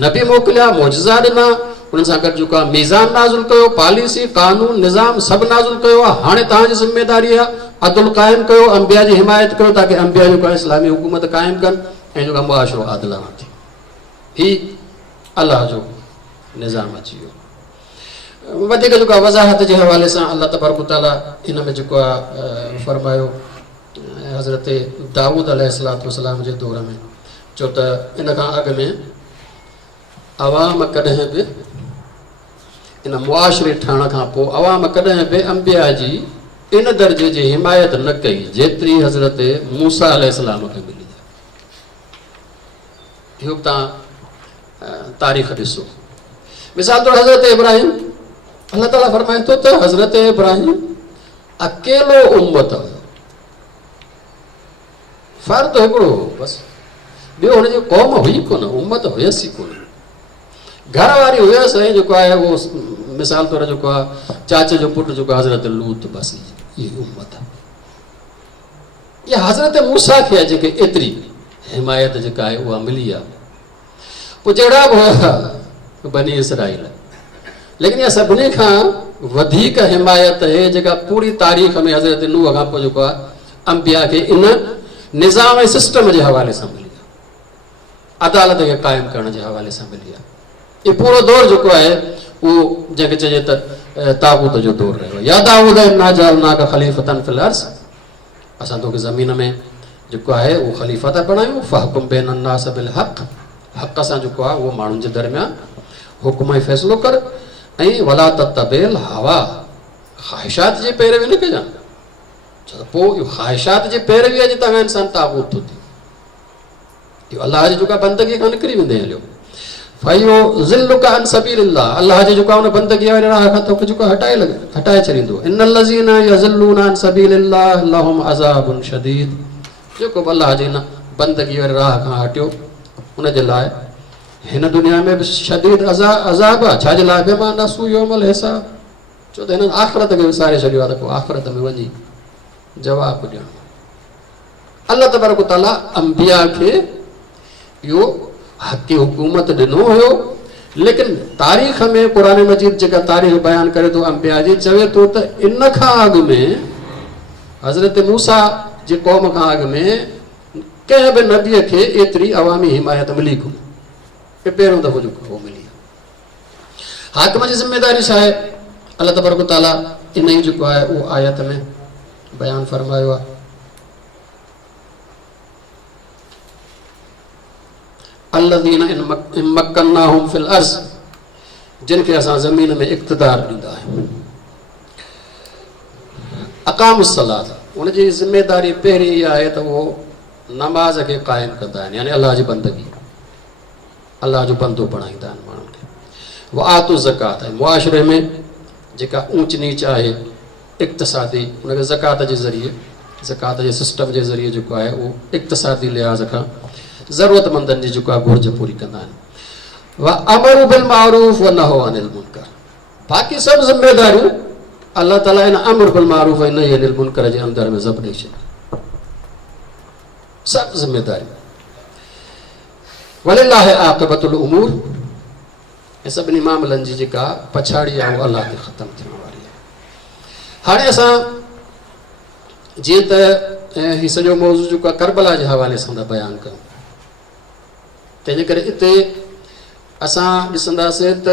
नबी मोकिलिया, मौजज़ा ॾिना, उन्हनि सां गॾु जेको आहे मीज़ान नाज़िल कयो, पॉलिसी कानून निज़ाम सभु नाज़िल कयो आहे। हाणे तव्हांजी ज़िम्मेदारी आहे अदल क़ाइमु कयो, अंबिया जी हिमायत कयो, ताकी अंबिया जेको आहे इस्लामी हुकूमत क़ाइमु कनि ऐं जेको आहे मुआशिरो आदिलाना थिए। ही अल्लाह जो निज़ाम अची वियो। वधीक जेको आहे वज़ाहत जे हवाले सां अल्लाह तबारक व तआला हिन में जेको आहे फरमायो हज़रत दाऊद अलैहिस्सलाम जे दौर में, छो त इन खां अॻु में अवाम कॾहिं बि इन मुआशिरे ठहण खां पोइ अवाम कॾहिं बि अंबिया जी इन दर्जे जी हिमायत न कई जेतिरी हज़रत मूसा अलैहिस्सलाम खे मिली आहे। इहो बि तव्हां तारीख़ ॾिसो। मिसाल तौरु हज़रत इब्राहिम, अल्लाह ताला फरमाए थो त हज़रत इब्राहिम अकेलो उम्मत हुयो, फ़र्द हिकिड़ो बसि, ॿियो हुनजी क़ौम हुई कोन, उम्मत हुयसि ई कोन। घर वारी हुयसि ऐं जेको आहे उहो मिसाल तौरु जेको आहे चाचे जो पुटु जेको आहे हज़रत लूत, बसि इहा उम्मत आहे। इहा हज़रत मूसा खे आहे जेके एतिरी हिमायत जेका आहे उहा मिली आहे। पोइ जहिड़ा बि हुया बनी इसराइल, लेकिन इहा सभिनी खां वधीक हिमायत आहे जेका पूरी तारीख़ में हज़रत नूह खां पोइ जेको आहे अंबिया खे इन निज़ाम ऐं सिस्टम जे हवाले सां मिली आहे, अदालत खे क़ाइमु करण जे हवाले सां मिली आहे। इहो पूरो दौर जेको आहे उहो जंहिंखे चइजे त ताबूत जो दौर रहियो। या दाऊद इन्ना जअलनाका खलीफ़तन फिल अर्ज़, असां तोखे ज़मीन में जेको आहे उहो ख़लीफ़ा था बणायूं। फ़हकुम बैन अन्नास बिल हक़, हक़ सां जेको आहे उहो माण्हुनि जे दरमियान हुकुम ऐं फ़ैसिलो कर। ऐं वला तत्तबिल हवा, ख़्वाहिशात जी पैरवी न कजांइ, छो त पोइ इहो ख़्वाहिशात जी पैरवीअ जे तव्हां इंसान ताबूत थो थिए, इहो अलाह जी जेका बंदगी खां निकिरी वेंदे हलियो। फ़यो ज़िल्लुका अन सबीलिल्लाह, अलाह जी जेका उन बंदगी वारे राह खां तोखे जेको हटाए छॾींदो। इन्नल लज़ीना यज़िल्लूना अन सबीलिल्लाह लहुम अज़ाबुन शदीद, जेको अलाह जी इन बंदगी वारे राह खां हटियो उन जे लाइ हिन दुनिया में बि शदीद अज़ाब आहे। छाजे लाइ? बेमा नसू यौमल हिसाब, छो त हिननि आख़िरत खे विसारे छॾियो आहे, त पोइ आख़िरत में वञी जवाबु ॾियणो। अल्लाह तबारक व तआला अंबिया खे इहो हक़ी हुकूमत ॾिनो हुयो, लेकिन तारीख़ में क़ुरान मजीद जेका तारीख़ बयानु करे थो अंबिया जी, चवे थो त इन खां अॻु में हज़रत मूसा जे क़ौम खां अॻु में कंहिं बि नबीअ खे एतिरी अवामी हिमायत मिली कोन्हे, पहिरियों दफ़ो जेको उहो मिली आहे। हाकिम जी ज़िमेदारी छा आहे? अल्लाह तबारक व तआला इन ई जेको आहे उहो आयत में बयानु फरमायो आहे। अल्लज़ीना इन मक्कन्नाहुम फिल अर्ज़, जिनखे असां ज़मीन में इक़्तिदार ॾींदा आहियूं। अक़ामुस सलात, उनजी ज़िमेदारी पहिरीं इहा आहे त उहो नमाज़ खे क़ाइमु कंदा आहिनि, यानी अलाह जी बंदगी, अलाह जो बंदो बणाईंदा आहिनि माण्हुनि खे। व आतु ज़कात, ऐं मुआशिरे में जेका ऊच नीच आहे इक़्तिसादी, उनखे ज़कात जे ज़रिए, ज़कात जे सिस्टम जे ज़रिए जेको आहे उहो इक़्तिसादी लिहाज़ खां ज़रूरतमंदनि जी जेको आहे घुर्ज पूरी कंदा आहिनि। व अमरु बिल मारूफ़ व नहो अनिल मुनकर, बाक़ी सभु ज़िमेदारियूं अल्लाह ताला इन अमर बिल मारूफ़ ऐं नही अनिल मुनकर जे अंदर में ज़ब ॾेई छॾी, सभु ज़िमेदारियूं। वलिल्लाहि आक़िबतुल उमूर, ऐं सभिनी मामलनि जी जेका पछाड़ी आहे उहा अलाह ते ख़तमु थियण वारी आहे। हाणे असां जीअं त हीउ सॼो मौज़ू जेको आहे करबला जे हवाले सां था बयानु कयूं, तंहिंजे करे हिते असां ॾिसंदासीं त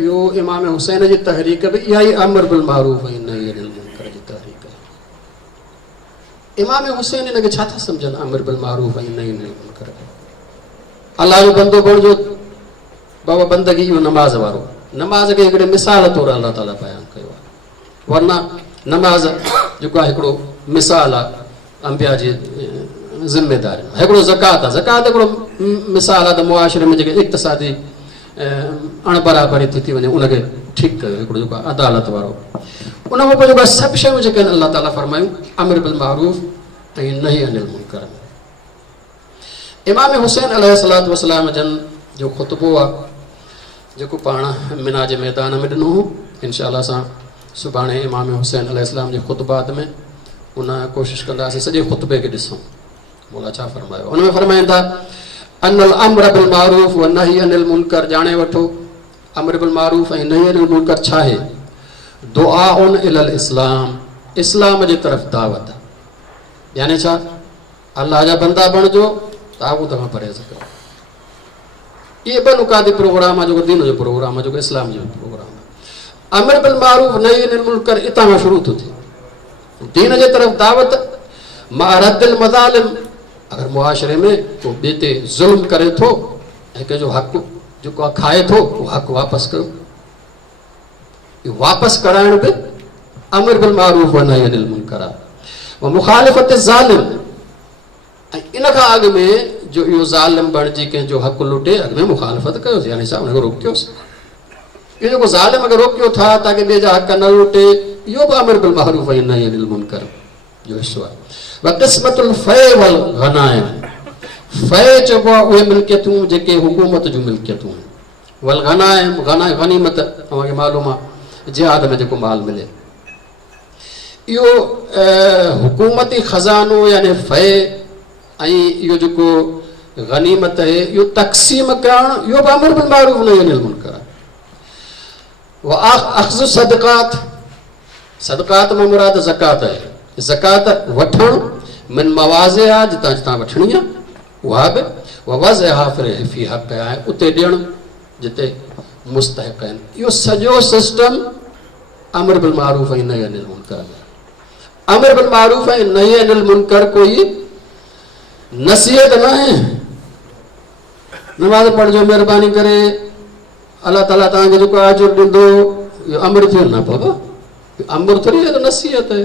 इहो इमाम हुसैन जी तहरीक बि इहा ई अमर बिल मारूफ़ ऐं नही अनिल मुनकर जी तहरीक आहे। इमाम हुसैन हिनखे छा था सम्झनि अमर बिल मारूफ़ ऐं नही अनिल मुनकर? अलाह जो बंदो बणिजो बाबा, बंदगी इहो नमाज़ वारो, नमाज़ खे हिकिड़े मिसाल तौरु अलाह ताला बयानु कयो आहे, वरना नमाज़ जेको आहे हिकिड़ो मिसाल आहे अंबिया जी ज़िमेदारी। हिकिड़ो ज़कात आहे, ज़कात हिकिड़ो मिसाल आहे त मुआशिरे में जेके इक़्तिसादी अणबराबरी थी वञे उनखे ठीकु कयो, हिकिड़ो जेको आहे अदालत वारो। उन खां पोइ जेको आहे सभु शयूं जेके आहिनि अलाह ताला फरमायूं अमर बिल मारूफ़ ऐं नही अनिल मुनकर में। इमाम हुसैन अलैहिस्सलातु वस्सलाम जन जो ख़ुतबो आहे जेको पाण मिना जे मैदान में ॾिनो हो, इंशाअल्लाह असां सुभाणे इमाम हुसैन अलैहिस्सलाम जे ख़ुतबात में उन कोशिशि कंदासीं सॼे ख़ुतबे खे ॾिसूं मोला छा फरमायो। उन में फरमाइनि था अनल अम्र बिल मारूफ़ व नही अनिल मुनकर, ॼाणे वठो अम्र बिल मारूफ़ ऐं नही अनिल मुनकर छा आहे? दुआउन इलल इस्लाम, इस्लाम जी तरफ़ दावत, यानी छा? अल्लाह जा बंदा बणिजो, ताबूत खां परहेज़ कयो। इहे ॿ नुकाती प्रोग्राम आहे जेको दीन जो प्रोग्राम आहे, जेको इस्लाम जो प्रोग्राम आहे। अमर बिल मारूफ़ नही अनिल मुनकर हितां खां शुरू थो थिए, दीन जे तरफ़ दावत मा रद्दिल मज़ालिम, अगरि मुआशिरे में को ॿिए ते ज़ुल्म करे थो ऐं कंहिंजो हक़ जेको आहे खाए थो, उहो हक़ वापसि कयो। इहो वापसि कराइण बि अमर बिल मारूफ़ व नही अनिल मुनकर आहे। व मुखालिफ़त ज़ालिम, ऐं इन खां अॻु में जो इहो ज़ालिम बणिजी कंहिंजो हक़ लुटे, अॻु में मुखालिफ़त कयोसीं, यानी छा? उनखे रोकियोसीं। इहो जेको ज़ालिम अगरि रोकियो था ताकी ॿिए जा हक़ न लुटे, इहो बि अमर बिल मारूफ़ ऐं नही अनिल मुनकर जो हिसो आहे। व क़िस्मतुल फ़ै वल गनाइम, फ़ै चइबो आहे उहे मिल्कियतूं जेके हुकूमत जूं मिल्कियतूं आहिनि। वल गनाइम, गनीमत तव्हांखे मालूम आहे जिहाद में जेको माल मिले, इहो हुकूमती ख़ज़ानो यानी फ़ै, ऐं इहो जेको गनीमत है, यो तक़सीम करण, यो अमर बिल मारूफ नही अनिल मुनकर। व अख़्ज़ सदक़ात, सदक़ात में मुराद ज़कात है। ज़कात वठण मिन मवाज़िहा, जितां जितां वठणी आहे उहा बि, व वज़हा फ़ी हक़ आहे, उते ॾियणु जिते मुस्तहिक़ आहिनि। इहो सॼो सिस्टम अमर बिल मारूफ ऐं नही अनिल मुनकर में। अमर बिल मारूफ ऐं नही अनिल मुनकर कोई नसीहत न है। नमाज़ पढ़जो महिरबानी करे, अल्लाह ताला तव्हांखे जेको आजो ॾींदो, इहो अमर थियो न बाबा, अमर थोरी है, तो नसीहत है।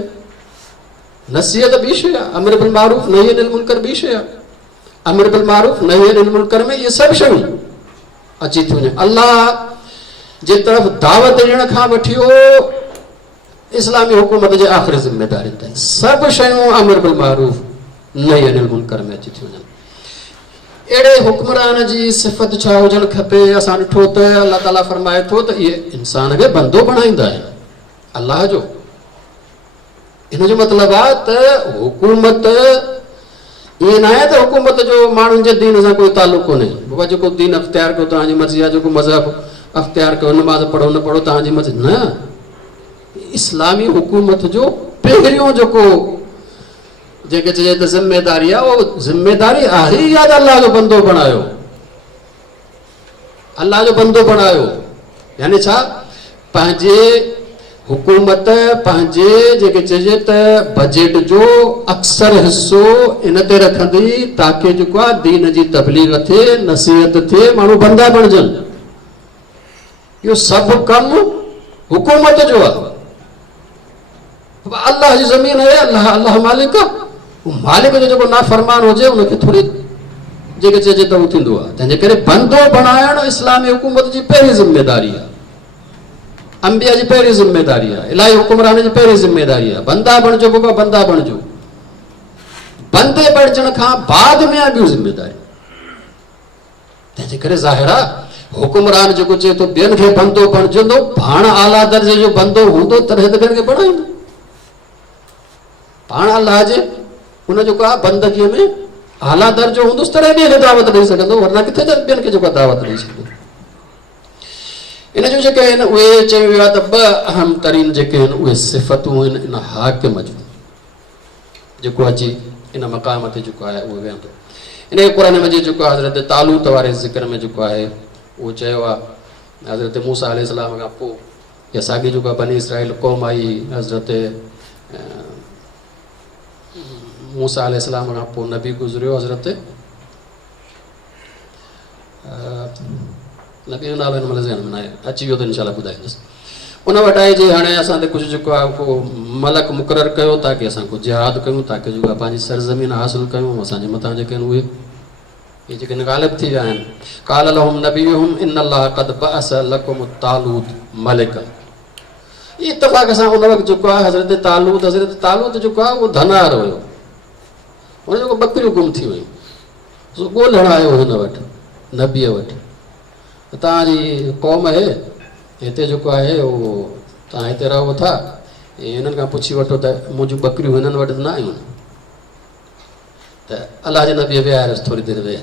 नसीहत ॿी शइ आहे, अमर बिल मारूफ नही अनिल मुनकर ॿी शइ आहे। अमर बिल मारूफ नही अनिल मुनकर में इहे सभु शयूं अची थियूं वञनि। अल्लाह जे तरफ़ दावत ॾियण खां वठी इस्लामी हुकूमत जे आख़िरी ज़िम्मेदारी ताईं सभु शयूं अमर बिल मारूफ नही अनिल मुनकर में अची थियूं वञनि। अहिड़े हुक्मरान जी सिफ़त छा हुजणु खपे? असां ॾिठो त अल्लाह ताला फरमाए थो त इहे इंसान खे बंदो बणाईंदा आहिनि अल्लाह जो। इन जो मतिलबु आहे त हुकूमत ईअं न आहे त हुकूमत जो माण्हुनि जे दीन सां कोई तालुक़ कोन्हे। बाबा जेको दीन अख़्तियार कयो तव्हांजी मर्ज़ी आहे, जेको मज़हब अख़्तियार कयो, नमाज़ पढ़ो न पढ़ो तव्हांजी मर्ज़ी न। इस्लामी हुकूमत जो पहिरियों जेको जेके चइजे त ज़िम्मेदारी आहे, उहो ज़िम्मेदारी आहे ई आहे त अल्लाह जो बंदो बणायो, अल्लाह जो बंदो बणायो। यानी छा? पंहिंजे हुकूमत पंहिंजे जेके चइजे त बजट जो अक्सर हिस्सो इन ते रखंदी ताकि जेको आहे दीन जी तबलीग थिए, नसीहत थिए, माण्हू बंदा बणजनि। इहो सभु कमु हुकूमत जो आहे। अल्लाह जी ज़मीन आहे, अल्लाह मालिक आहे। मालिक जो जेको नाफ़रमान हुजे उनखे थोरी जेके चइजे त उहो थींदो आहे। तंहिंजे करे बंदो बणाइणु इस्लामी हुकूमत जी पहिरीं ज़िम्मेदारी आहे, अंबिया जी पहिरीं ज़िम्मेदारी आहे, इलाही हुकुमरान जी पहिरीं ज़िम्मेदारी आहे। बंदा बणिजो बाबा, बंदा बणिजो। बंदे बणजण खां बाद में आहे ॿियूं ज़िम्मेदारी। तंहिंजे करे ज़ाहिर आहे हुकुमरान जेको चए थो ॿियनि खे बंदो बणजंदो, पाण आला दर्जे जो बंदो हूंदो तॾहिं त ॿियनि खे बणाईंदो। पाण अल्लाह जे उन जेको आहे बंदगीअ में आला दर्जो हूंदुसि तॾहिं ॿिए खे दावत ॾेई सघंदो, वरना किथे ॿियनि खे जेको आहे दावत ॾेई सघंदो। इन जूं जेके आहिनि उहे चयो वियो आहे त ॿ अहम तरीन जेके आहिनि उहे सिफ़तूं आहिनि इन हाकिम जूं, जेको अची इन मक़ाम ते जेको आहे उहो वेहंदो। इन क़ुरान मजीद जेको आहे हज़रत तालूत वारे ज़िक्र में जेको आहे उहो चयो आहे हज़रत मूसा अलैहिस्सलाम खां पोइ या साॻी जेको आहे बनी इसराइल क़ौम आई, हज़रत मूसा अलैहिस्सलाम खां पोइ नबी गुज़रियो, हज़रत नबी जो नालो हिन महिल ज़हन में न आहे, अची वियो त इनशाला ॿुधाईंदुसि। उन वटि आहे जे हाणे असां ते कुझु जेको आहे को मलक मुक़ररु कयो ताकी असां को जिहाद कयूं, ताकी जेको आहे पंहिंजी सरज़मीन हासिलु कयूं। असांजे मथां जेके आहिनि उहे इहे जेके ग़ालिब थी विया आहिनि। क़ाल लहुम नबियुहुम इन्नल्लाह क़द बअस लकुम तालूत मलिकन। इत्तफ़ाक़ सां उन वक़्तु जेको आहे हज़रत तालूत जेको आहे उहो धनार हुयो, हुन जेको बकरियूं गुम थी वियूं, सो ॻोल्हण आयो हिन वटि नबीअ वटि, तव्हांजी क़ौम आहे हिते जेको आहे उहो तव्हां हिते रहो था, हिननि खां पुछी वठो त मुंहिंजूं बकरियूं हिननि वटि न आयूं। त अलाह जे नबीअ विहारियसि थोरी देरि वेह।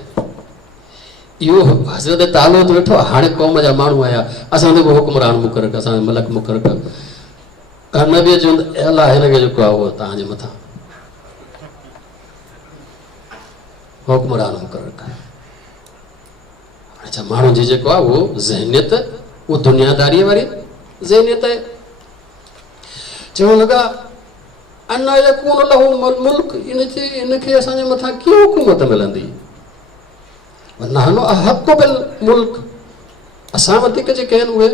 इहो हज़रत तालूत वेठो, हाणे क़ौम जा माण्हू आया, असां ते हुकुमरान मुक़ररु कयो, असांजो मलक मुक़ररु कयो। नबीअ चवंदो अलाह हिनखे जेको आहे उहो तव्हांजे मथां हुकुमरान मुक़ररु कयो। अच्छा, माण्हू जी जेको आहे उहो ज़हनियत उहो दुनियादारीअ वारी ज़हनियत आहे। चवणु लॻा अना यकून लहू मुल्क, इनखे असांजे मथां कीअं हुकूमत मिलंदी? नहनु अहक़्क़ु बिल मुल्क, असां वधीक जेके आहिनि उहे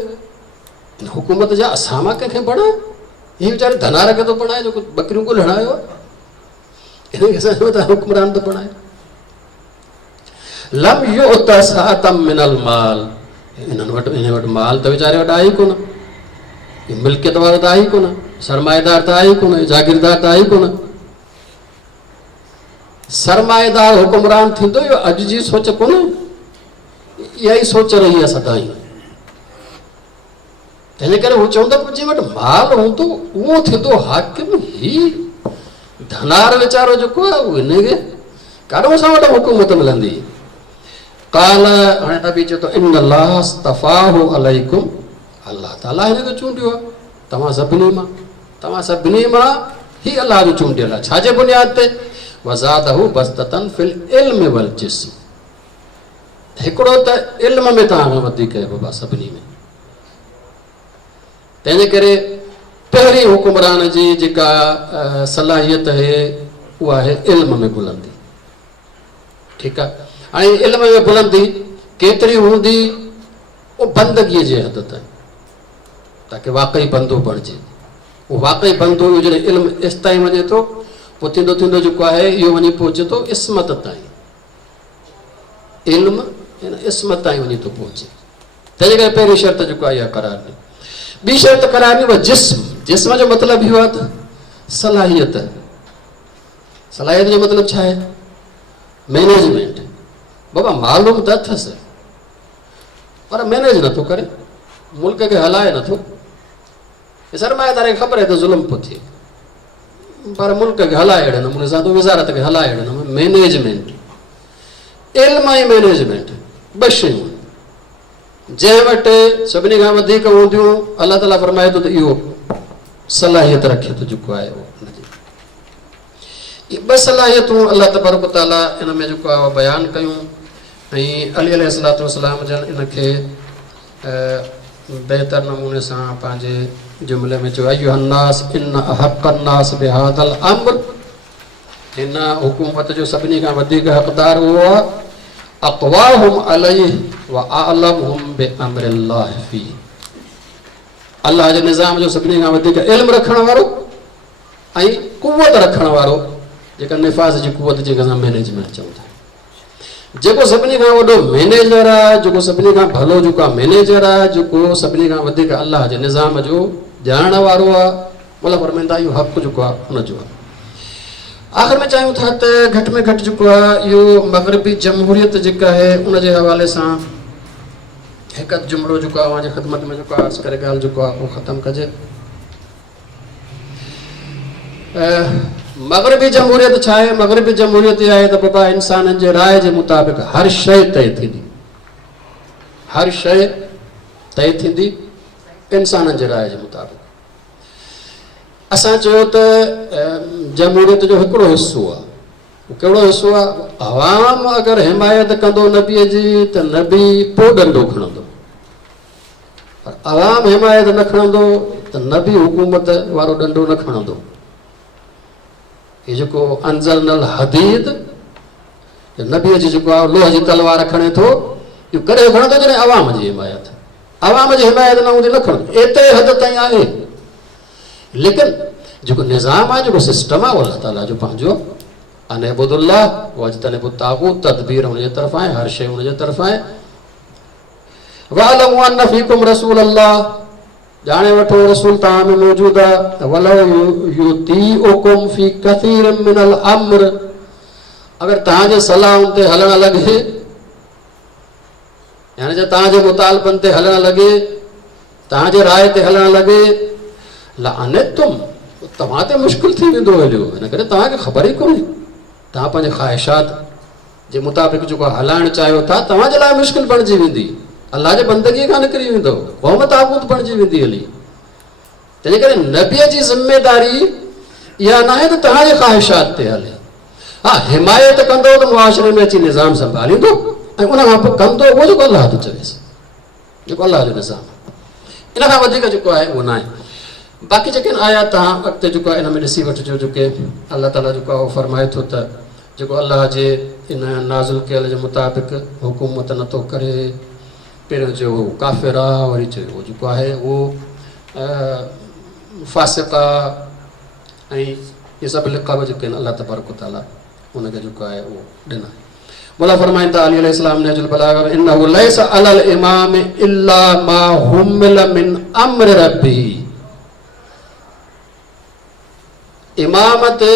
इन हुकूमत जा, असां मां कंहिंखे बणाए? इहे वीचारे धनार खे थो बणाए जेको बकरियूं ॻोल्हण आयो आहे, हिनखे असांजे मथां हुकमरान थो बणाए। लम युअत साअतम मिनल माल, इन वटि माल त वीचारे वटि आहे ई कोन, मिल्कियत वारो त आहे ई कोन, सरमाएदार त आहे ई कोन, जागीरदार त आहे ई कोन। सरमाएदार हुकुमरान थींदो, इहो अॼु जी सोच कोन्हे, इहा ई सोच रही आहे सदाईं। तंहिंजे करे हू चवंदा जंहिं वटि माल हूंदो उहो थींदो हाकिम। ही धनार वीचारो जेको आहे उहो हिनखे काॾो असां वटि हुकूमत मिलंदी? काल हाणे नबी चए थो इन अल्लाह अस्तफ़ाहु अलैकुम, अल्लाह ताला हिनखे चूंडियो आहे तव्हां सभिनी मां ही अल्लाह जो चूंडियल आहे। छाजे बुनियाद ते? वज़ादहु बस्ततन फिल इल्म वल जिस्म, हिकिड़ो त इल्म में तव्हांखां वधीक आहे बाबा सभिनी में। तंहिंजे करे पहिरीं हुकुमरान जी जेका सलाहियत आहे उहा आहे इल्म में बुलंदी। ठीकु आहे, हाणे इल्म में बुलंदी केतिरी हूंदी? उहो बंदगीअ जे हद ताईं, ताकी वाक़ई बंदो बणिजे। उहो वाक़ई बंदो हुजे, इल्म इस ताईं वञे थो, पोइ थींदो थींदो जेको आहे इहो वञी पहुचे थो इस्मत ताईं। इल्म इस्मत ताईं वञी थो पहुचे। तंहिंजे करे पहिरीं शर्त जेको आहे इहा करार ॾिनी। ॿी शर्त करार ॾिनी उहा जिस्म। जिस्म जो मतिलबु इहो आहे त सलाहियत। सलाहियत जो मतिलबु छा आहे? मैनेजमेंट। बाबा मालूम त अथसि पर मैनेज नथो करे, मुल्क खे हलाए नथो। सरमाएदार खे ख़बर आहे त ज़ुल्म पियो थिए, पर मुल्क खे हलाए अहिड़े नमूने सां, वज़ारत खे हलाए अहिड़े नमूने। मैनेजमेंट, इल्म ऐं मैनेजमेंट ॿ शयूं जंहिं वटि सभिनी खां वधीक हूंदियूं, अलाह ताला फरमाए थो त इहो सलाहियत रखे थो जेको आहे उनजी। इहे ॿ सलाहियतूं अलाह तबारक ताला इन में जेको आहे बयानु कयूं। ऐं अली अलैहिस्सलातु वस्सलाम जन इनखे बहितर नमूने सां पंहिंजे जुमिले में चयो, अय्युहन्नास इन अहक़न्नास बिहादल अम्र, हिन हुकूमत जो सभिनी खां वधीक हक़दार उहो आहे अक़वाहुम अलैहि व अअलमुहुम बिअम्रिल्लाह फी, अल्लाह जे निज़ाम जो सभिनी खां वधीक इल्म रखण वारो ऐं कुवत रखण वारो, जेका निफ़ाज़ जी कुवत जेका असां मैनेजमेंट चऊं था। जेको सभिनी खां वॾो मैनेजर आहे, जेको सभिनी खां भलो जेको आहे मैनेजर आहे, जेको सभिनी खां वधीक अल्लाह जे निज़ाम जो ॼाणण वारो आहे, मतिलबु फरमाईंदा इहो हक़ जेको आहे उनजो आहे। आख़िर में चाहियूं था त घटि में घटि जेको आहे इहो मग़रिबी जमहूरियत जेका आहे उनजे हवाले सां हिकु जुमिलो जेको आहे उनजी ख़िदमत में जेको आहे अर्ज़ु करे ॻाल्हि जेको आहे उहो ख़तमु कजे। मग़रिबी जमहूरियत छा आहे? मग़रिबी जमहूरियत इहा आहे त बाबा इंसाननि जे राय जे मुताबिक़ हर शइ तय थींदी, हर शइ तय थींदी इंसाननि जे राय जे मुताबिक़। असां चयो त जमहूरियत जो हिकिड़ो हिसो आहे, कहिड़ो हिसो आहे? अवाम अगरि हिमायत कंदो नबीअ जी त नबी पोइ डंडो खणंदो, पर अवाम हिमायत न खणंदो त नबी हुकूमत वारो डंडो न खणंदो। हीउ जेको अंज़लनल हदीद नबीअ जी जेको आहे लोह जी तलवार खणे थो, इहो कॾहिं खणंदो जॾहिं अवाम जी हिमायत, अवाम जी हिमायत न हूंदी न खणंदो। एतिरे हद ताईं आहे। लेकिन जेको निज़ाम आहे, जेको सिस्टम आहे, अल्लाह ताला जो पंहिंजो अनइबुदुल्लाह वज्तनिबु तागूत, तदबीर हुनजे तरफ़ां आहे, हर शइ हुनजे तरफ़ां आहे। वअलमु अन्न फीकुम रसूल अल्लाह, ॼाणे वठो रसूल तव्हां में मौजूदु आहे। वलौ युतीउकुम फी कसीरिन मिनल अम्र, अगरि तव्हांजे सलाहुनि ते हलणु लॻे, यानी जो तव्हांजे मुतालबनि ते हलणु लॻे, तव्हांजे राय ते हलणु लॻे, लअनतुम, तव्हां ते मुश्किल थी वेंदो हलियो। हिन करे तव्हांखे ख़बर ई कोन्हे, तव्हां पंहिंजे ख़्वाहिशात जे मुताबिक़ जेको हलाइणु चाहियो था, तव्हांजे लाइ मुश्किल बणिजी वेंदी, अल्लाह जे बंदगीअ खां निकिरी वेंदो, क़ौम ताबूत बणिजी वेंदी हली। तंहिंजे करे नबीअ जी ज़िमेदारी इहा न आहे त तव्हांजे ख़्वाहिशात ते हले। हा, हिमायत कंदो त मुआशरे में अची निज़ाम संभालींदो, ऐं उन खां पोइ कंदो उहो जेको अल्लाह थो चवेसि, जेको अल्लाह जो निज़ाम आहे। इन खां वधीक जेको आहे उहो न आहे। बाक़ी जेके आया तव्हां अॻिते जेको आहे इन में ॾिसी वठिजो, जेके अल्लाह ताला जेको आहे उहो फरमाए थो त जेको अल्लाह जे इन नाज़िल कयल जे मुताबिक़ हुकूमत नथो करे, पहिरियों चयो उहो काफ़िर आहे, वरी चयो उहो जेको आहे उहो फ़ासिक़ आहे, ऐं इहे सभु लिक़ाब जेके आहिनि अल्लाह तबारक ताला उनखे जेको आहे उहो ॾिना। मौला फरमाइनि था अली अलैहिस्सलाम ने अजुल बलागा इन्नहु लैसा अलल इमाम इल्ला मा हुमिल मिन अम्र रब्बिही, इमाम ते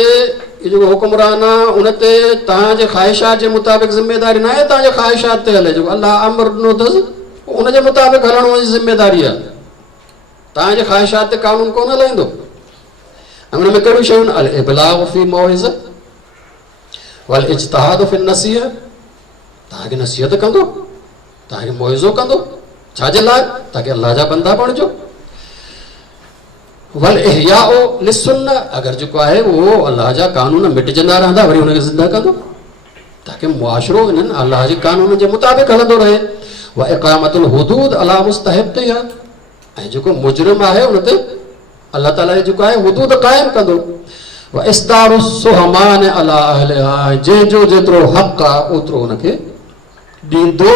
जेको हुक्मरान आहे उन ते तव्हांजे ख़्वाहिशात जे मुताबिक़ ज़िमेदारी न आहे, तव्हांजे ख़्वाहिशात ते हले, जेको अल्लाह अमर ॾिनो अथसि उनजे मुताबिक़ हलण जी ज़िमेदारी आहे। तव्हांजे ख़्वाहिशात ते कानून कोन हलाईंदो। ऐं हुन में कहिड़ियूं शयूं आहिनि? अल इबलाग फी मौइज़ वल इज्तिहाद फी नसीहत, तव्हांखे नसीहत कंदो, तव्हांखे मुइज़ो कंदो, छाजे लाइ? ताकि अल्लाह जा बंदा बणिजो। वल इहयाउ लिसुन्ना, अगरि जेको आहे उहो अल्लाह जा कानून मिटजंदा रहंदा, वरी हुनखे ज़िंदा कंदो ताकि मुआशरो इन्हनि अल्लाह जे कानून जे मुताबिक़ हलंदो रहे। व इक़ामतुल हुदूद अला मुस्तहिक़िहा, ऐं जेको मुजरिम आहे उन ते अल्लाह ताला जेको आहे हुदूद क़ाइमु कंदो। व इस्दारु सुहमान अला अहलिहा, जंहिंजो जेतिरो हक़ आहे ओतिरो हुनखे ॾींदो।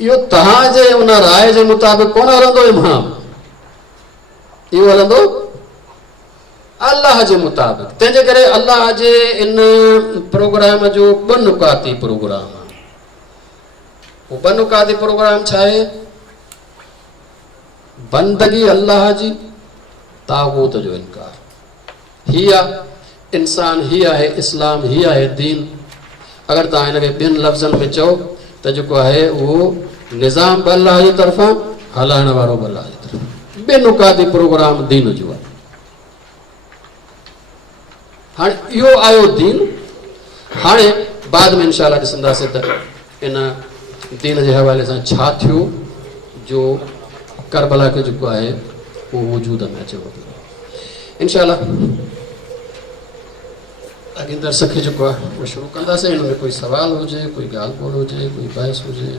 इहो तव्हांजे उन राय जे मुताबिक़ कोन हलंदो इमाम, इहो हलंदो अल्लाह जे मुताबिक़। तंहिंजे करे अल्लाह जे इन प्रोग्राम जो ॿ नुकाती प्रोग्राम आहे। उहो ॿ नुकाती प्रोग्राम छा आहे? बंदगी अल्लाह जी, तागूत जो इनकार। ही आहे इंसान, ही आहे इस्लाम, ही आहे दीन। अगरि तव्हां हिनखे ॿियनि लफ़्ज़नि में चओ त जेको आहे उहो निज़ाम बि अल्लाह जी तरफ़ां, हलाइण वारो बि अल्लाह जी तरफ़ां। ॿिए नुकाती प्रोग्राम दीन जो आहे। हाणे इहो आयो दीन। हाणे बाद में इंशाअल्लाह ॾिसंदासीं त इन दीन जे हवाले सां छा थियो जो करबला खे जेको आहे उहो वजूद में अचे थो। इंशाअल्लाह अॻे दर्स खे जेको आहे उहो शुरू कंदासीं। हिन में कोई सवाल हुजे, कोई ॻाल्हि ॿोल हुजे, कोई बहस हुजे।